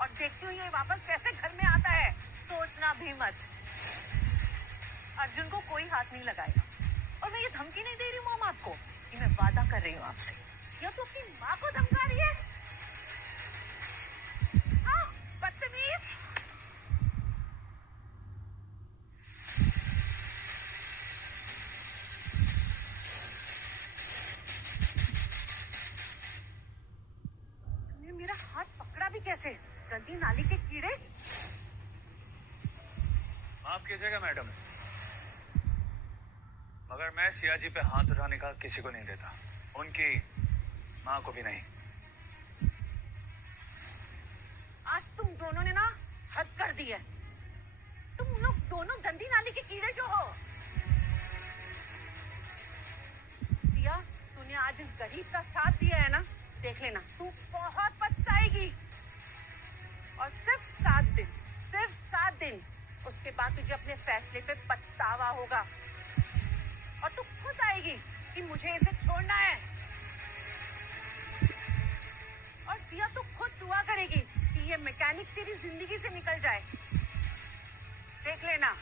और देखती हूँ ये वापस कैसे घर में आता है। सोचना भी मत, अर्जुन को कोई हाथ नहीं लगाएगा। और मैं ये धमकी नहीं दे रही हूँ मॉम आपको, ये मैं वादा कर रही हूँ आपसे। सिया, तो अपनी माँ को धमका रही है? हाँ, बदतमीज। गंदी नाली के कीड़े। माफ कीजिएगा मैडम, मगर मैं सिया जी पे हाथ उठाने का किसी को नहीं देता, उनकी माँ को भी नहीं। आज तुम दोनों ने ना हद कर दी है। तुम लोग दोनों गंदी नाली के कीड़े जो हो। सिया, तूने आज इस गरीब का साथ दिया है ना, देख लेना तू बहुत पछताएगी। और सिर्फ 7 दिन, उसके बाद तुझे अपने फैसले पे पछतावा होगा और तू खुद आएगी कि मुझे इसे छोड़ना है। और सिया, तू खुद दुआ करेगी कि ये मैकेनिक तेरी जिंदगी से निकल जाए, देख लेना।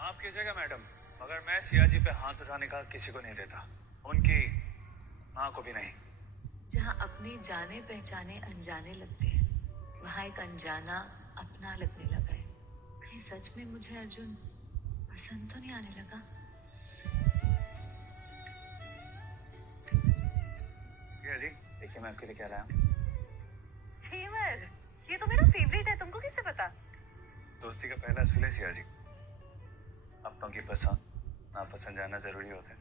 माफ कीजिएगा मैडम, मगर मैं सिया जी पे हाथ उठाने का किसी को नहीं देता, उनकी माँ को भी नहीं। जहाँ अपने जाने पहचाने अनजाने लगते हैं, वहाँ एक अनजाना अपना लगने लगा है। कहीं सच में मुझे अर्जुन पसंद तो नहीं आने लगा? सिया जी, देखिए मैं आपके लिए क्या लाया हूँ। फेवर, ये तो मेरा फेवरेट है, तुमको किससे पता? दोस्ती का पहला असूल है सिया जी, अपनों की पसंद नापसंद जानना जरूरी होता है।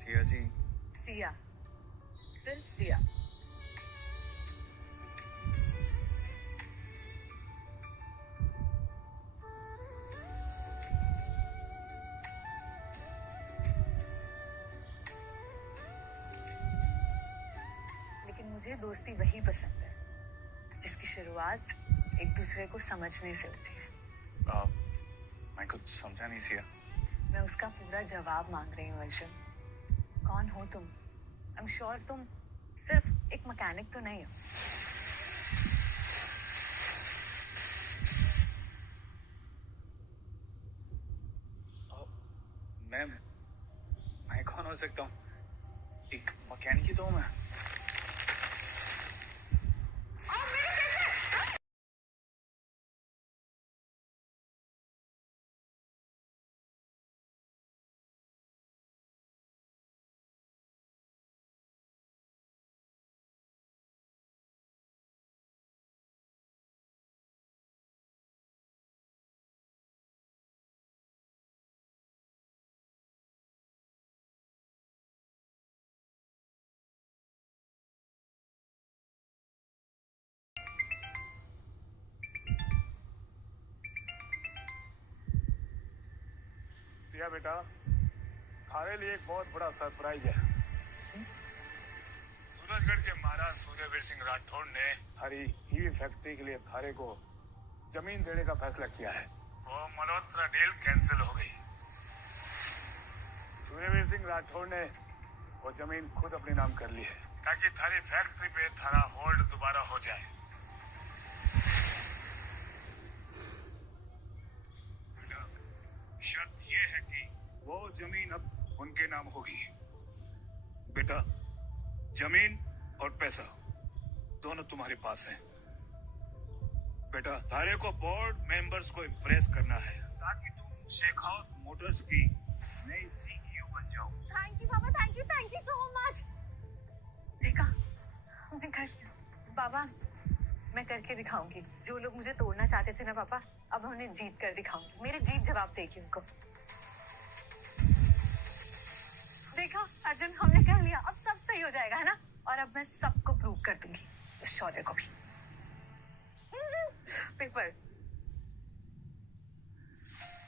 सिया जी, सिया, सिर्फ सिया। लेकिन मुझे दोस्ती वही पसंद है जिसकी शुरुआत एक दूसरे को समझने से होती है। मैं कुछ समझा नहीं सिया। मैं उसका पूरा जवाब मांग रही हूँ अर्जुन। कौन हो तुम? आई एम श्योर तुम सिर्फ एक मैकेनिक तो नहीं हो। मैं कौन हो सकता हूँ? एक मैकेनिक ही तो हूँ मैं। सिया बेटा, थारे लिए एक बहुत बड़ा सरप्राइज है। सूरजगढ़ के महाराज सूर्यवीर सिंह राठौड़ ने थारी ईवी फैक्ट्री के लिए थारे को जमीन देने का फैसला किया है। वो मल्होत्रा डील कैंसिल हो गई। सूर्यवीर सिंह राठौड़ ने वो जमीन खुद अपने नाम कर ली है ताकि थारी फैक्ट्री पे थारा होल्ड दोबारा हो जाए। शर्त ये है कि वो जमीन अब उनके नाम होगी। बेटा, जमीन और पैसा दोनों तुम्हारे पास है। बेटा, थारे को बोर्ड मेंबर्स को इम्प्रेस करना है ताकि तुम शेखावत मोटर्स की नई सीईओ बन जाओ। थैंक यू पापा, थैंक यू सो मच। देखा, मैं बाबा, मैं करके दिखाऊंगी। जो लोग मुझे तोड़ना चाहते थे ना पापा, अब मैं उन्हें जीत कर दिखाऊंगी। मेरी जीत जवाब देगी उनको। देखा अर्जुन, हमने कह लिया, अब सब सही हो जाएगा, है ना? और अब मैं सबको प्रूव कर दूंगी, उस शौर्य को भी। पेपर।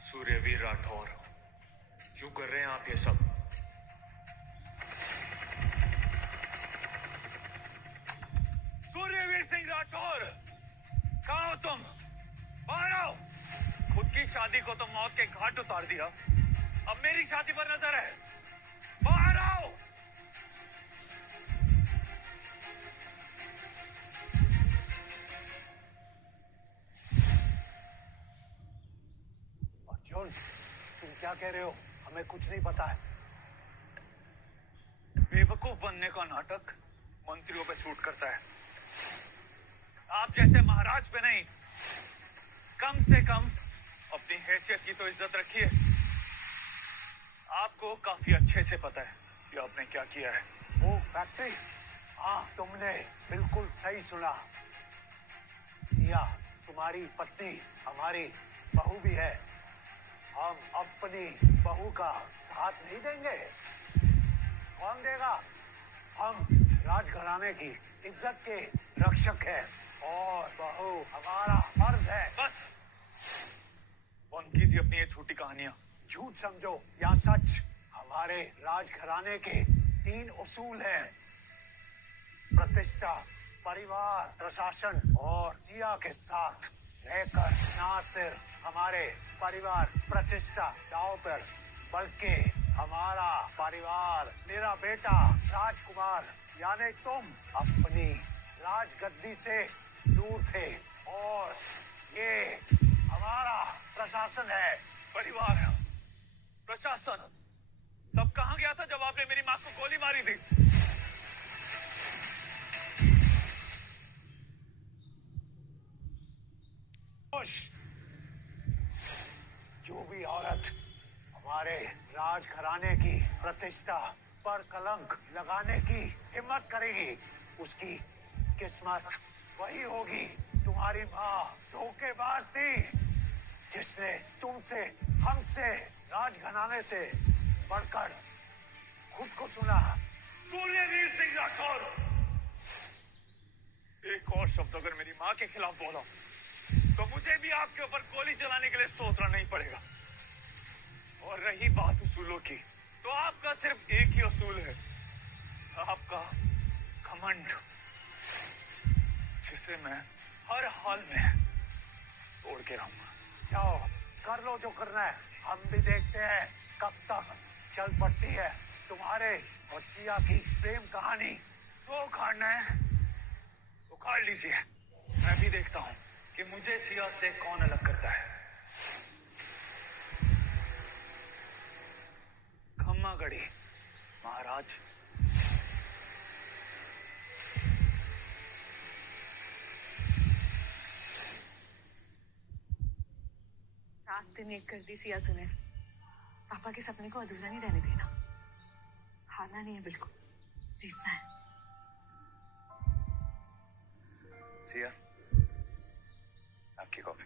सूर्यवीर राठौर, क्यों कर रहे हैं आप ये सब? सूर्यवीर सिंह राठौर, कहाँ हो तुम? बाहर आओ। खुद की शादी को तो मौत के घाट उतार दिया, अब मेरी शादी पर नजर है। बाहर आओ। अर्जुन, तुम क्या कह रहे हो? हमें कुछ नहीं पता है। बेवकूफ बनने का नाटक मंत्रियों पे सूट करता है। आप जैसे महाराज पे नहीं, कम से कम अपनी हैसियत की तो इज्जत रखिए। आपको काफी अच्छे से पता है कि आपने क्या किया है। वो फैक्ट्री? हाँ, तुमने बिल्कुल सही सुना। सिया, तुम्हारी पत्नी हमारी बहू भी है। हम अपनी बहू का साथ नहीं देंगे। कौन देगा? हम राजघराने की इज्जत के रक्षक हैं और बहू हमारा फर्ज है। बस बंद कीजिए अपनी ये झूठी कहानियां। झूठ समझो या सच, हमारे राजघराने के 3 उसूल हैं: प्रतिष्ठा, परिवार, प्रशासन। और सिया के साथ रहकर ना सिर्फ हमारे परिवार प्रतिष्ठा दांव पर, बल्कि हमारा परिवार, मेरा बेटा राजकुमार यानी तुम, अपनी राजगद्दी से दूर थे। और ये हमारा प्रशासन है। परिवार, प्रशासन, सब कहाँ गया था जब आपने मेरी माँ को गोली मारी थी? जो भी औरत हमारे राजघराने की प्रतिष्ठा पर कलंक लगाने की हिम्मत करेगी, उसकी किस्मत वही होगी। तुम्हारी माँ धोखेबाज थी, जिसने तुमसे, हमसे, राजघराने से बढ़कर खुद को चुना। सूर्यवीर सिंह राठौर, एक और शब्द अगर मेरी माँ के खिलाफ बोला तो मुझे भी आपके ऊपर गोली चलाने के लिए सोचना नहीं पड़ेगा। और रही बात उसूलों की, तो आपका सिर्फ एक ही उसूल है, आपका घमंड, जिसे मैं हर हाल में तोड़ के रहूंगा। जाओ, कर लो जो करना है। हम भी देखते हैं कब तक चल पड़ती है तुम्हारे और सिया की प्रेम कहानी। तो उखाड़ना है, उखाड़ लीजिए। मैं भी देखता हूँ कि मुझे सिया से कौन अलग करता है। खम्मा गढ़ी महाराज। रात दिन एक कर दी सिया तूने। पापा के सपने को अधूरा नहीं रहने देना। हारना नहीं है, बिल्कुल जीतना है। सिया, आपकी कॉफी।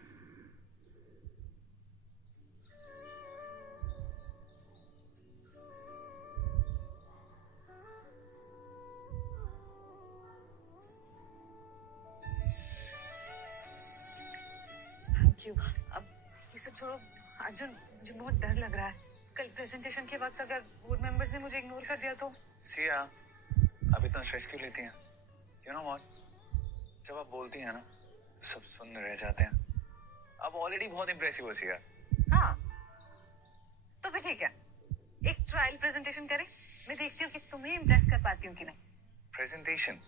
Thank you. अब ये सब छोड़ो अर्जुन, मुझे बहुत डर लग रहा है। कल प्रेजेंटेशन के वक्त अगर बोर्ड मेंबर्स ने मुझे इग्नोर कर दिया तो? सिया, आप इतना स्ट्रेस क्यों लेती हैं? यू नो व्हाट, जब आप बोलती हैं ना तो सब सुन रह जाते हैं। आप ऑलरेडी बहुत इंप्रेसिव हो सिया। हाँ, तो फिर ठीक है, एक ट्रायल प्रेजेंटेशन करें। मैं देखती हूँ कि तुम्हें इम्प्रेस कर पाती हूँ कि नहीं। प्रेजेंटेशन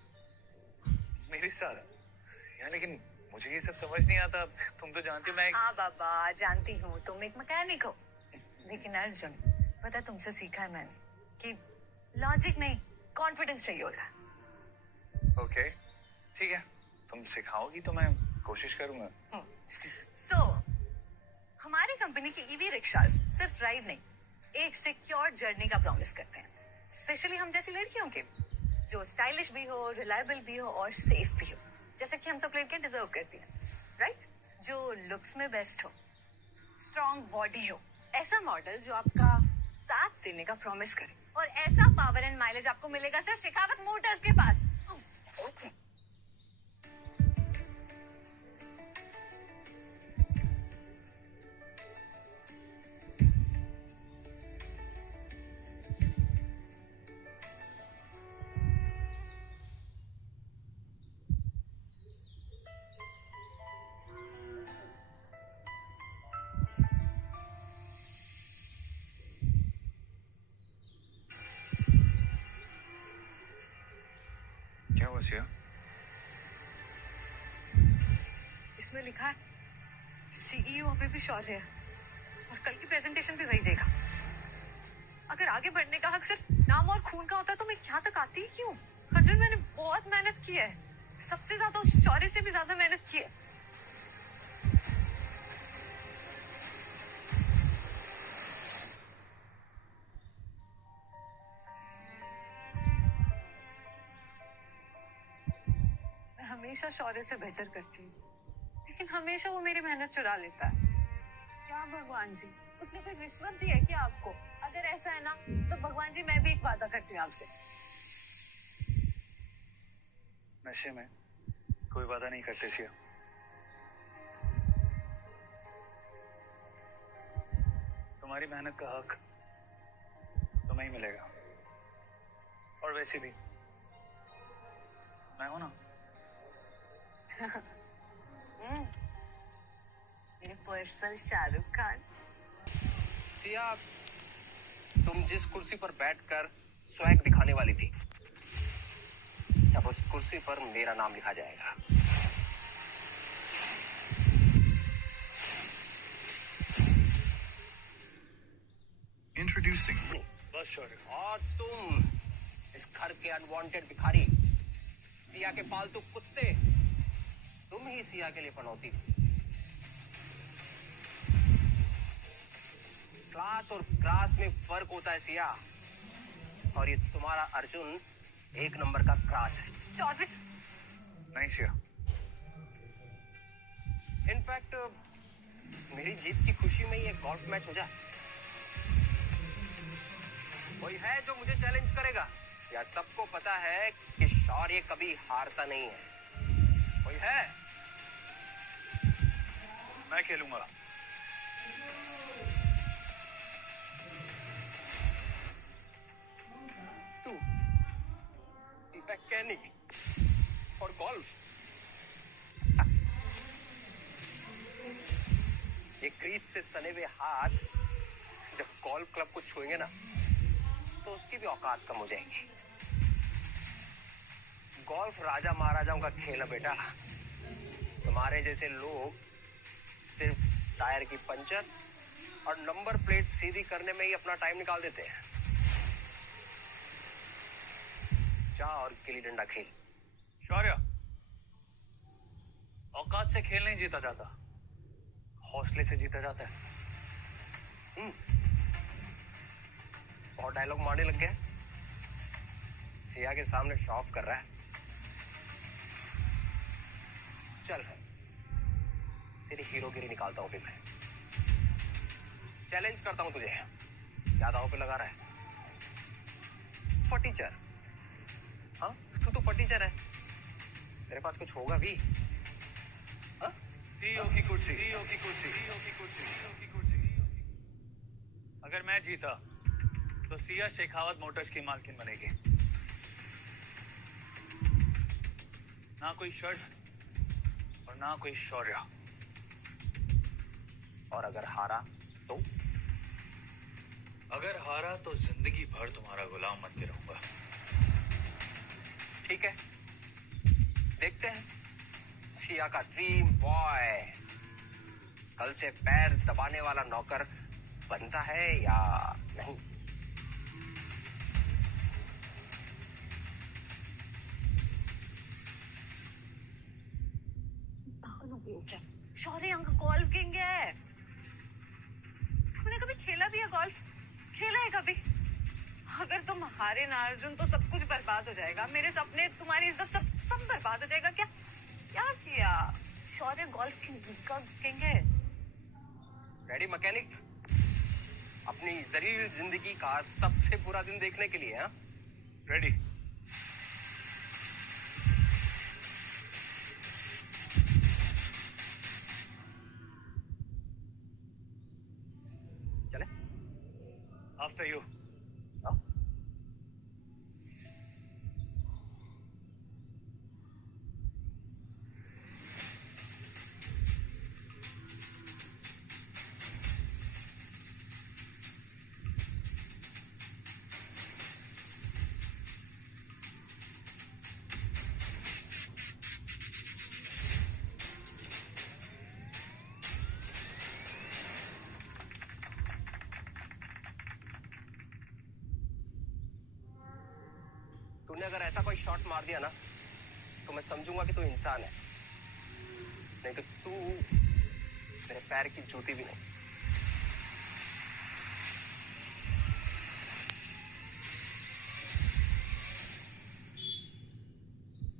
मेरे साथ? सिया, लेकिन मुझे ये सब समझ नहीं आता। तुम तो जानती हो मैं हाँ बाबा, जानती हूँ तुम एक मैकेनिक हो, लेकिन अर्जुन पता तुमसे सीखा है मैंने कि लॉजिक नहीं, कॉन्फिडेंस चाहिए होता है। ओके, ठीक है, तुम सिखाओगी तो मैं कोशिश करूंगा। सो हमारी कंपनी की ईवी रिक्शास सिर्फ राइड नहीं, एक सिक्योर जर्नी का प्रॉमिस करते हैं। स्पेशली हम जैसी लड़कियों के, जो स्टाइलिश भी हो, रिलायबल भी हो और सेफ भी हो, जैसे कि हम सब लड़कियां डिजर्व करती हैं, राइट? जो लुक्स में बेस्ट हो, स्ट्रॉन्ग बॉडी हो, ऐसा मॉडल जो आपका साथ देने का प्रॉमिस करे, और ऐसा पावर एंड माइलेज आपको मिलेगा सिर्फ शेखावत मोटर्स के पास। क्या हुआ सिया? इसमें लिखा है सीईओ अभी भी शौर्य है और कल की प्रेजेंटेशन भी वही देगा। अगर आगे बढ़ने का हक सिर्फ नाम और खून का होता तो मैं यहाँ तक आती ही क्यों? अर्जुन, मैंने बहुत मेहनत की है, सबसे ज्यादा उस शौर्य से भी ज्यादा मेहनत की है। मैं हमेशा शौर्य से बेहतर करती हूँ, लेकिन हमेशा वो मेरी मेहनत चुरा लेता है। क्या भगवान जी, उसने कोई रिश्वत दी है क्या आपको? अगर ऐसा है ना तो भगवान जी मैं भी एक वादा करती हूँ आपसे। नशे में कोई वादा नहीं करते सिया। तुम्हारी मेहनत का हक तुम्हें ही मिलेगा। और वैसे भी मैं हूं ना। मेरे पर्सनल शाहरुख खान। सिया, तुम जिस कुर्सी पर बैठकर स्वैग दिखाने वाली थी, अब उस कुर्सी पर मेरा नाम लिखा जाएगा। Introducing. बस शौर्य। और तुम इस घर के अनवांटेड भिखारी, सिया के पालतू कुत्ते, तुम ही सिया के लिए पनौती थी। क्लास और क्लास में फर्क होता है सिया, और ये तुम्हारा अर्जुन एक नंबर का क्रास है। चौधरी, नहीं सिया। इनफैक्ट मेरी जीत की खुशी में ही एक गोल्फ मैच हो जाए। कोई है जो मुझे चैलेंज करेगा? या सबको पता है कि शौर्य कभी हारता नहीं है? कोई है? मैं खेलूंगा। तू मैकेनिक और गोल्फ? ये क्रीज से सने हुए हाथ जब गोल्फ क्लब को छुएंगे ना, तो उसकी भी औकात कम हो जाएगी। गोल्फ राजा महाराजाओं का खेल है बेटा। तुम्हारे जैसे लोग सिर्फ टायर की पंचर और नंबर प्लेट सीधी करने में ही अपना टाइम निकाल देते हैं। जा और गिल्ली डंडा खेल। शौर्य, औकात से खेल नहीं जीता जाता, हौसले से जीता जाता है। और डायलॉग मारने लग गया। सिया के सामने शो ऑफ कर रहा है। चल तेरी हीरोगिरी निकालता हूं भी मैं। चैलेंज करता हूं तुझे। क्या दांव पे लगा रहा है? फटीचर। हाँ, तू तो फटीचर है। तेरे पास कुछ होगा भी? हाँ? सीईओ की कुर्सी, सीईओ की कुर्सी, सीईओ की कुर्सी, सीईओ की कुर्सी। अगर मैं जीता तो सिया शेखावत मोटर्स की मालकिन बनेगी। ना कोई शर्ट और ना कोई शौर्य। और अगर हारा तो? अगर हारा तो जिंदगी भर तुम्हारा गुलाम बन के रहूंगा। ठीक है, देखते हैं सिया का ड्रीम बॉय कल से पैर दबाने वाला नौकर बनता है या नहीं। शौर्य अंक गोल्फ किंग है। तुमने कभी खेला भी है गोल्फ? खेला है कभी? अगर तुम हारे ना अर्जुन तो सब कुछ बर्बाद हो जाएगा। मेरे सपने, तुम्हारी इज्जत, सब बर्बाद हो जाएगा। क्या क्या किया? शौर्य गोल्फ किंग है। Ready mechanic? अपनी जलील जिंदगी का सबसे बुरा दिन देखने के लिए? हाँ, रेडी। चले आफ्टर यू। तूने अगर ऐसा कोई शॉट मार दिया ना तो मैं समझूंगा कि तू इंसान है, नहीं तो तू मेरे पैर की जूती भी नहीं।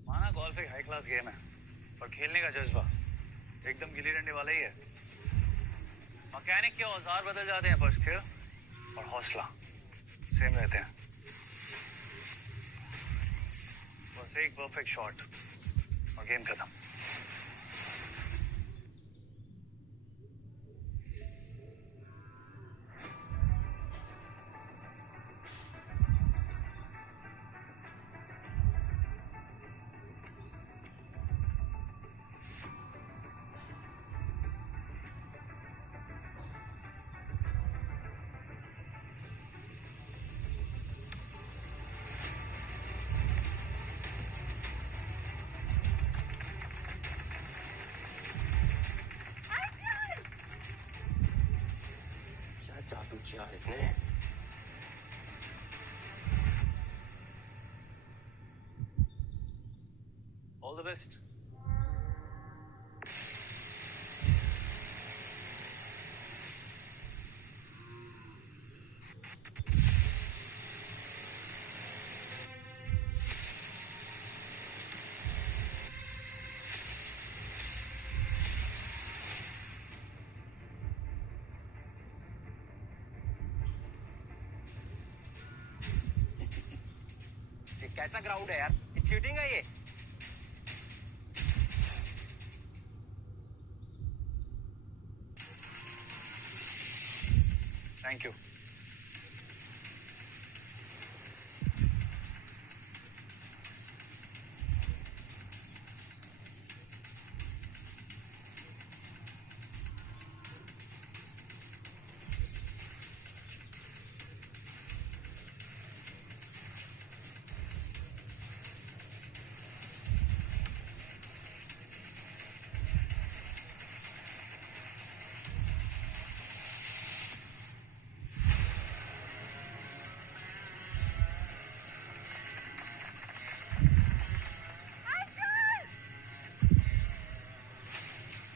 माना गोल्फ एक हाई क्लास गेम है, पर खेलने का जज्बा एकदम गिल्ली डंडे वाला ही है। मैकेनिक के औजार बदल जाते हैं पर स्किल और हौसला सेम रहते हैं। बस एक परफेक्ट शॉट और गेम खत्म। जादू किया इसने। All the best. कैसा ग्राउंड है यार, ये चीटिंग है ये। Thank you.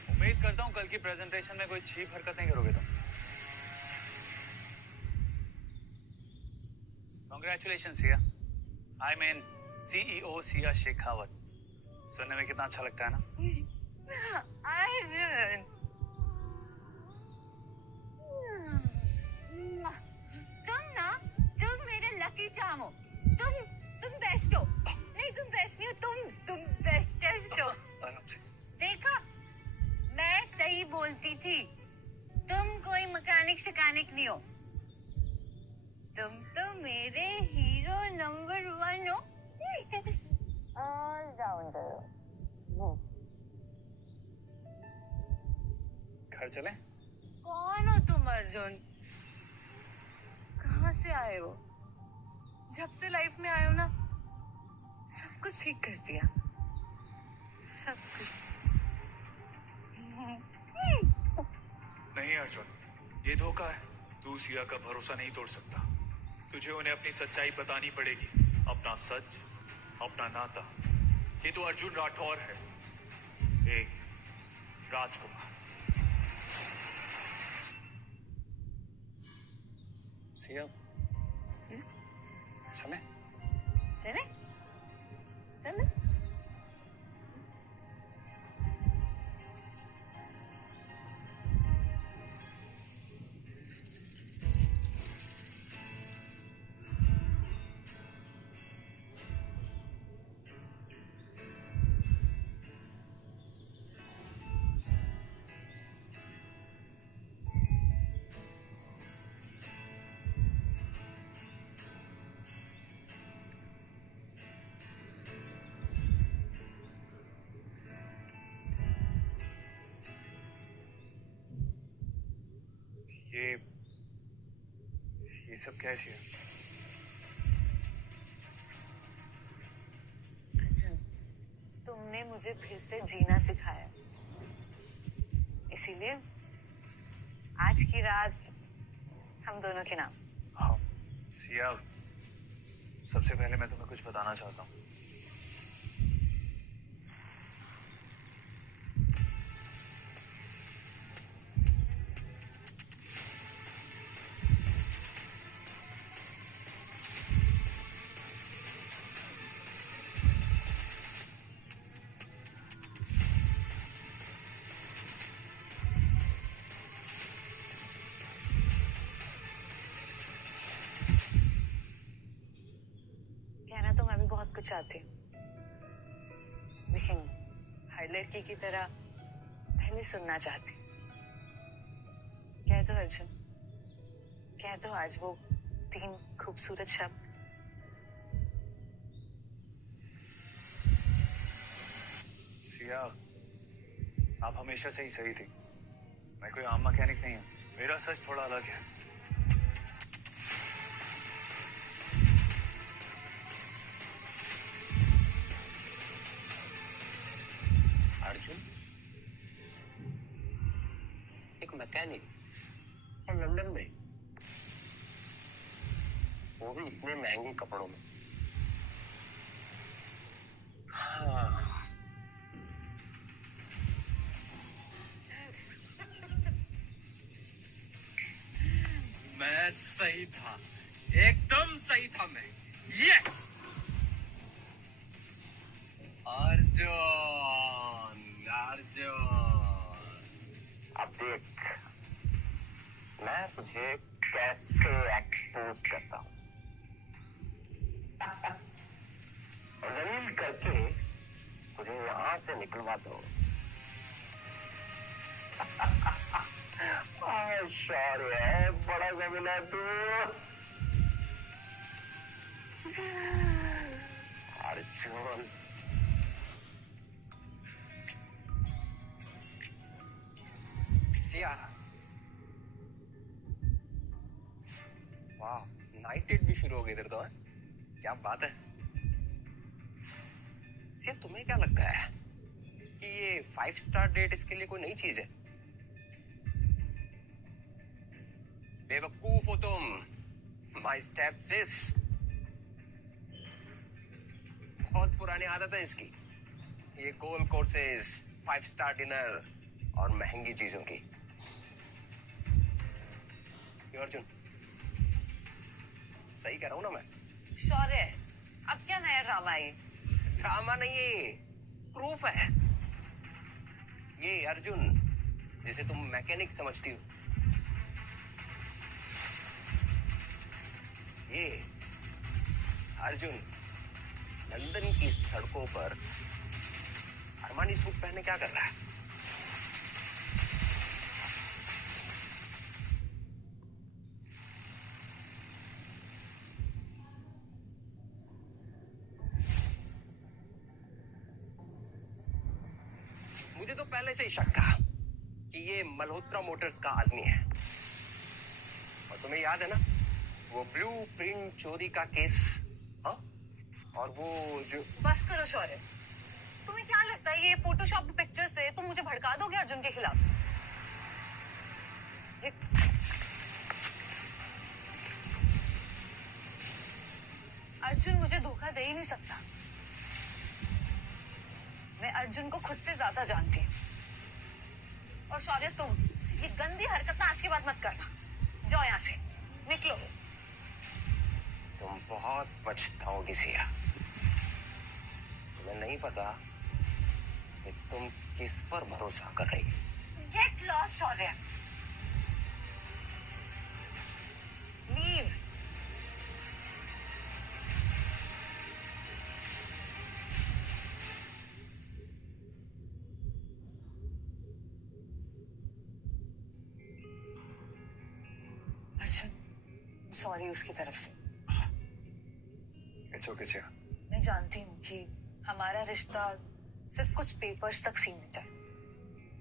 उम्मीद करता हूँ कल की प्रेजेंटेशन में कोई चीप हरकत नहीं करोगे तुम। Congratulation Siya, I mean CEO Siya Shekhawat. सुनने में कितना अच्छा लगता है ना? अर्जुन, तुम मेरे लकी चार्म हो। तुम बेस्ट हो। नहीं, तुम बेस्ट नहीं हो, तुम बेस्टेस्ट हो। देखा, मैं सही बोलती थी। तुम कोई मैकेनिक शिकानिक नहीं हो, तुम तो मेरे हीरो नंबर 1 हो। ऑलराउंडर हो। घर चले? कौन हो तुम अर्जुन? कहाँ से आए हो? जब से लाइफ में आए हो ना, सब कुछ ठीक कर दिया, सब कुछ। नहीं अर्जुन, ये धोखा है। तू सिया का भरोसा नहीं तोड़ सकता। तुझे उन्हें अपनी सच्चाई बतानी पड़ेगी, अपना सच, अपना नाता। ये तो अर्जुन राठौर है, एक राजकुमार। सिया, चले? चले? चले? ये सब कैसे है? अर्जुन, तुमने मुझे फिर से जीना सिखाया, इसीलिए आज की रात हम दोनों के नाम। हाँ सिया, सबसे पहले मैं तुम्हें कुछ बताना चाहता हूँ। कहना तो मैं भी बहुत कुछ चाहती हूँ, लेकिन हर लड़की की तरह पहले सुनना चाहती हूँ। कह दो अर्जुन, कह दो आज वो 3 खूबसूरत शब्द। सिया, आप हमेशा से ही सही थी। मैं कोई आम मैकेनिक नहीं हूँ। मेरा सच थोड़ा अलग है। अर्जुन, एक मैकेनिक और लंदन में, वो भी इतने महंगे कपड़ों में। हाँ, मैं सही था, एकदम सही था मैं। यस अर्जुन, अर्जुन। अब देख मैं तुझे कैसे एक्सपोज करता हूँ। और जमीन करके मुझे यहाँ से निकलवा दो। शौर्य, बड़ा जमीना तू। अर्जुन, सिया, वाह, नाइट डेट भी शुरू हो गई इधर तो है? क्या बात है। सिया, तुम्हें क्या लगता है कि ये 5 स्टार डेट इसके लिए कोई नई चीज है? बेवकूफ हो तुम। माई स्टेप सिस, बहुत पुरानी आदत है इसकी, ये गोल कोर्सेज, 5 स्टार डिनर और महंगी चीजों की। क्यों अर्जुन, सही कह रहा हूं ना मैं? शौर्य, अब क्या नया ड्रामा है? ड्रामा नहीं है, प्रूफ है। ये अर्जुन जिसे तुम मैकेनिक समझती हो, ये अर्जुन लंदन की सड़कों पर अरमानी सूट पहने क्या कर रहा है? मुझे तो पहले से ही शक था कि ये मल्होत्रा मोटर्स का आदमी है। और तुम्हें याद है ना वो ब्लू प्रिंट चोरी का केस? हाँ, और वो जो... बस करो शौर्य, तुम्हें क्या लगता है ये फोटोशॉप पिक्चर से तुम मुझे भड़का दोगे अर्जुन के खिलाफ? अर्जुन मुझे धोखा दे ही नहीं सकता। मैं अर्जुन को खुद से ज्यादा जानती हूँ। और शौर्य, तुम ये गंदी हरकत आज के बाद मत करना। जाओ यहाँ से, निकलो। तुम बहुत पछताओगी सिया। तुम्हें नहीं पता कि तुम किस पर भरोसा कर रही हो। गेट लॉस्ट शौर्य, लीव। अर्जुन, सॉरी उसकी तरफ से। It's okay Siya. मैं जानती हूँ कि हमारा रिश्ता सिर्फ कुछ पेपर्स तक सीमित है,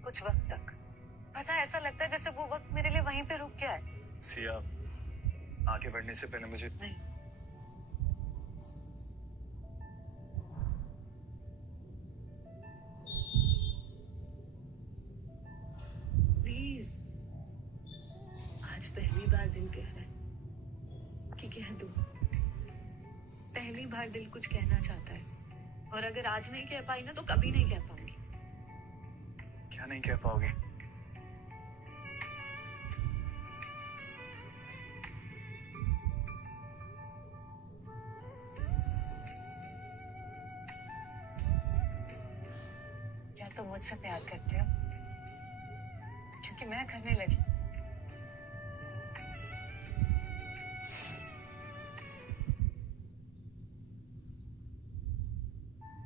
कुछ वक्त तक। पता है, ऐसा लगता है जैसे वो वक्त मेरे लिए वहीं पे रुक गया है। सिया, आगे बढ़ने से पहले मुझे... नहीं, प्लीज, आज पहली बार दिल कह रहा है कि कह दो। पहली बार दिल कुछ कहना चाहता है, और अगर आज नहीं कह पाई ना तो कभी नहीं कह पाऊंगी। क्या नहीं कह पाओगे? क्या तुम मुझसे प्यार करते हो? क्योंकि मैं करने लगी।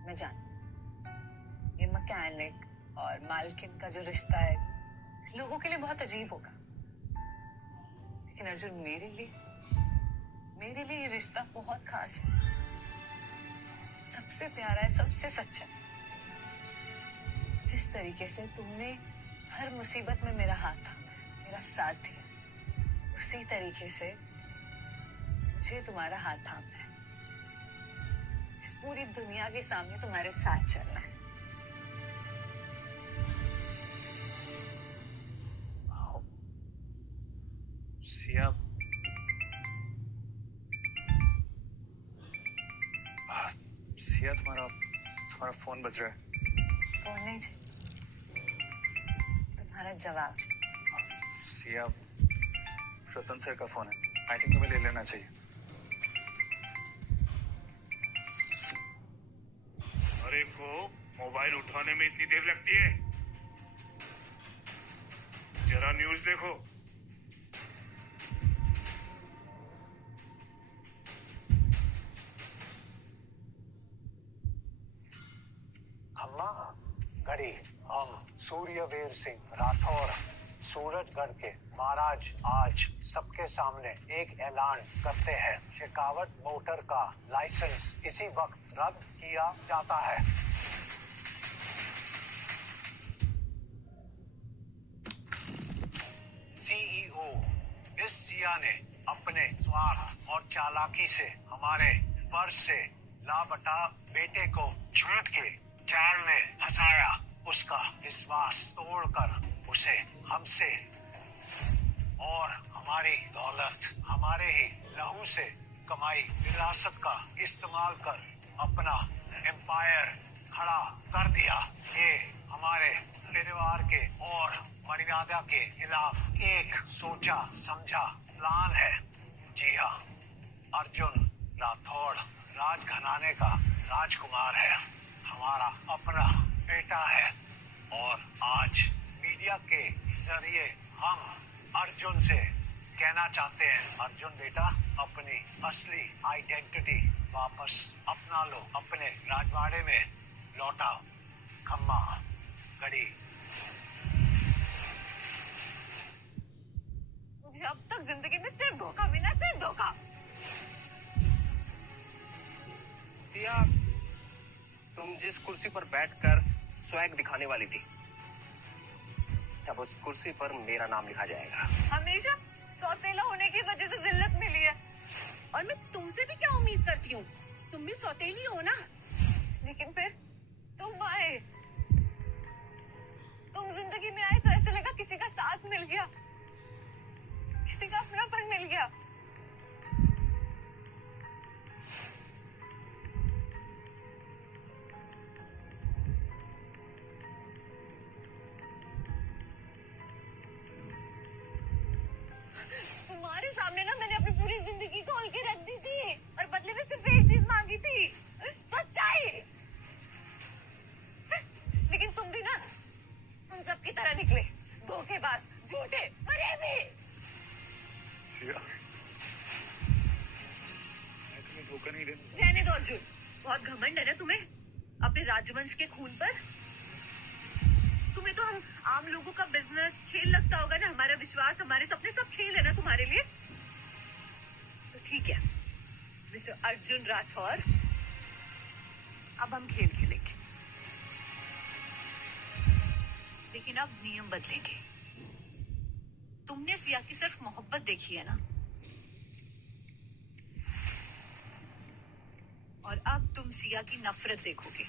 मैं जानती, ये मैकेनिक और मालकिन का जो रिश्ता है लोगों के लिए बहुत अजीब होगा, लेकिन अर्जुन मेरे लिए ये रिश्ता बहुत खास है, सबसे प्यारा है, सबसे सच्चा। जिस तरीके से तुमने हर मुसीबत में मेरा हाथ थामा, मेरा साथ दिया, उसी तरीके से मुझे तुम्हारा हाथ थामना है। इस पूरी दुनिया के सामने तुम्हारे साथ चलना है। सिया, सिया तुम्हारा फोन बज रहा है। फोन नहीं चाहिए, तुम्हारा जवाब। सिया, रतन सर का फोन है, आई थिंक तुम्हें ले लेना चाहिए। अरे को मोबाइल उठाने में इतनी देर लगती है? जरा न्यूज़ देखो। अम्मा, घड़ी हम सूर्यवीर सिंह राठौर सूरजगढ़ के महाराज आज सबके सामने एक ऐलान करते हैं। शेखावत मोटर का लाइसेंस इसी वक्त रद्द किया जाता है। सीईओ इस सिया ने अपने स्वार्थ और चालाकी से हमारे फर्ज से लापता बेटे को छूट के जाल में फंसाया। उसका विश्वास तोड़कर उसे हमसे और हमारी दौलत, हमारे ही लहू से कमाई विरासत का इस्तेमाल कर अपना एम्पायर खड़ा कर दिया। ये हमारे परिवार के और मर्यादा के खिलाफ एक सोचा समझा प्लान है। जी हाँ, अर्जुन राठौड़ राजघराने का राजकुमार है, हमारा अपना बेटा है, और आज मीडिया के जरिए हम अर्जुन से कहना चाहते हैं, अर्जुन बेटा अपनी असली आइडेंटिटी वापस अपना लो, अपने राजवाड़े में लौटाओ। खम्मा, घड़ी। मुझे अब तक जिंदगी में सिर्फ धोखा मिला, सिर्फ धोखा। सिया, तुम जिस कुर्सी पर बैठकर स्वैग दिखाने वाली थी, अब उस कुर्सी पर मेरा नाम लिखा जाएगा। हमेशा सौतेला होने की वजह से जिल्लत मिली है, और मैं तुमसे भी क्या उम्मीद करती हूँ? तुम भी सौतेली हो ना। लेकिन फिर तुम आए, तुम जिंदगी में आए तो ऐसे लगा किसी का साथ मिल गया, किसी का अपनापन मिल गया। तुम्हारे सामने ना मैंने अपनी पूरी जिंदगी खोल के रख दी थी, और बदले में सिर्फ एक चीज मांगी थी, सच्चाई। लेकिन तुम भी ना उन सब की तरह निकले, धोखेबाज, झूठे, फरेबी। सिया, मैं तुम्हें धोखा नहीं देना। रहने दो अर्जुन, बहुत घमंड है ना तुम्हें अपने राजवंश के खून पर। तुम्हें तो हम आम लोगों का बिजनेस खेल लगता होगा ना, हमारा विश्वास, हमारे सपने सब खेल है ना तुम्हारे लिए। तो ठीक है मिस्टर अर्जुन राठौर, अब हम खेल खेलेंगे, लेकिन अब नियम बदलेंगे। तुमने सिया की सिर्फ मोहब्बत देखी है ना, और अब तुम सिया की नफरत देखोगे।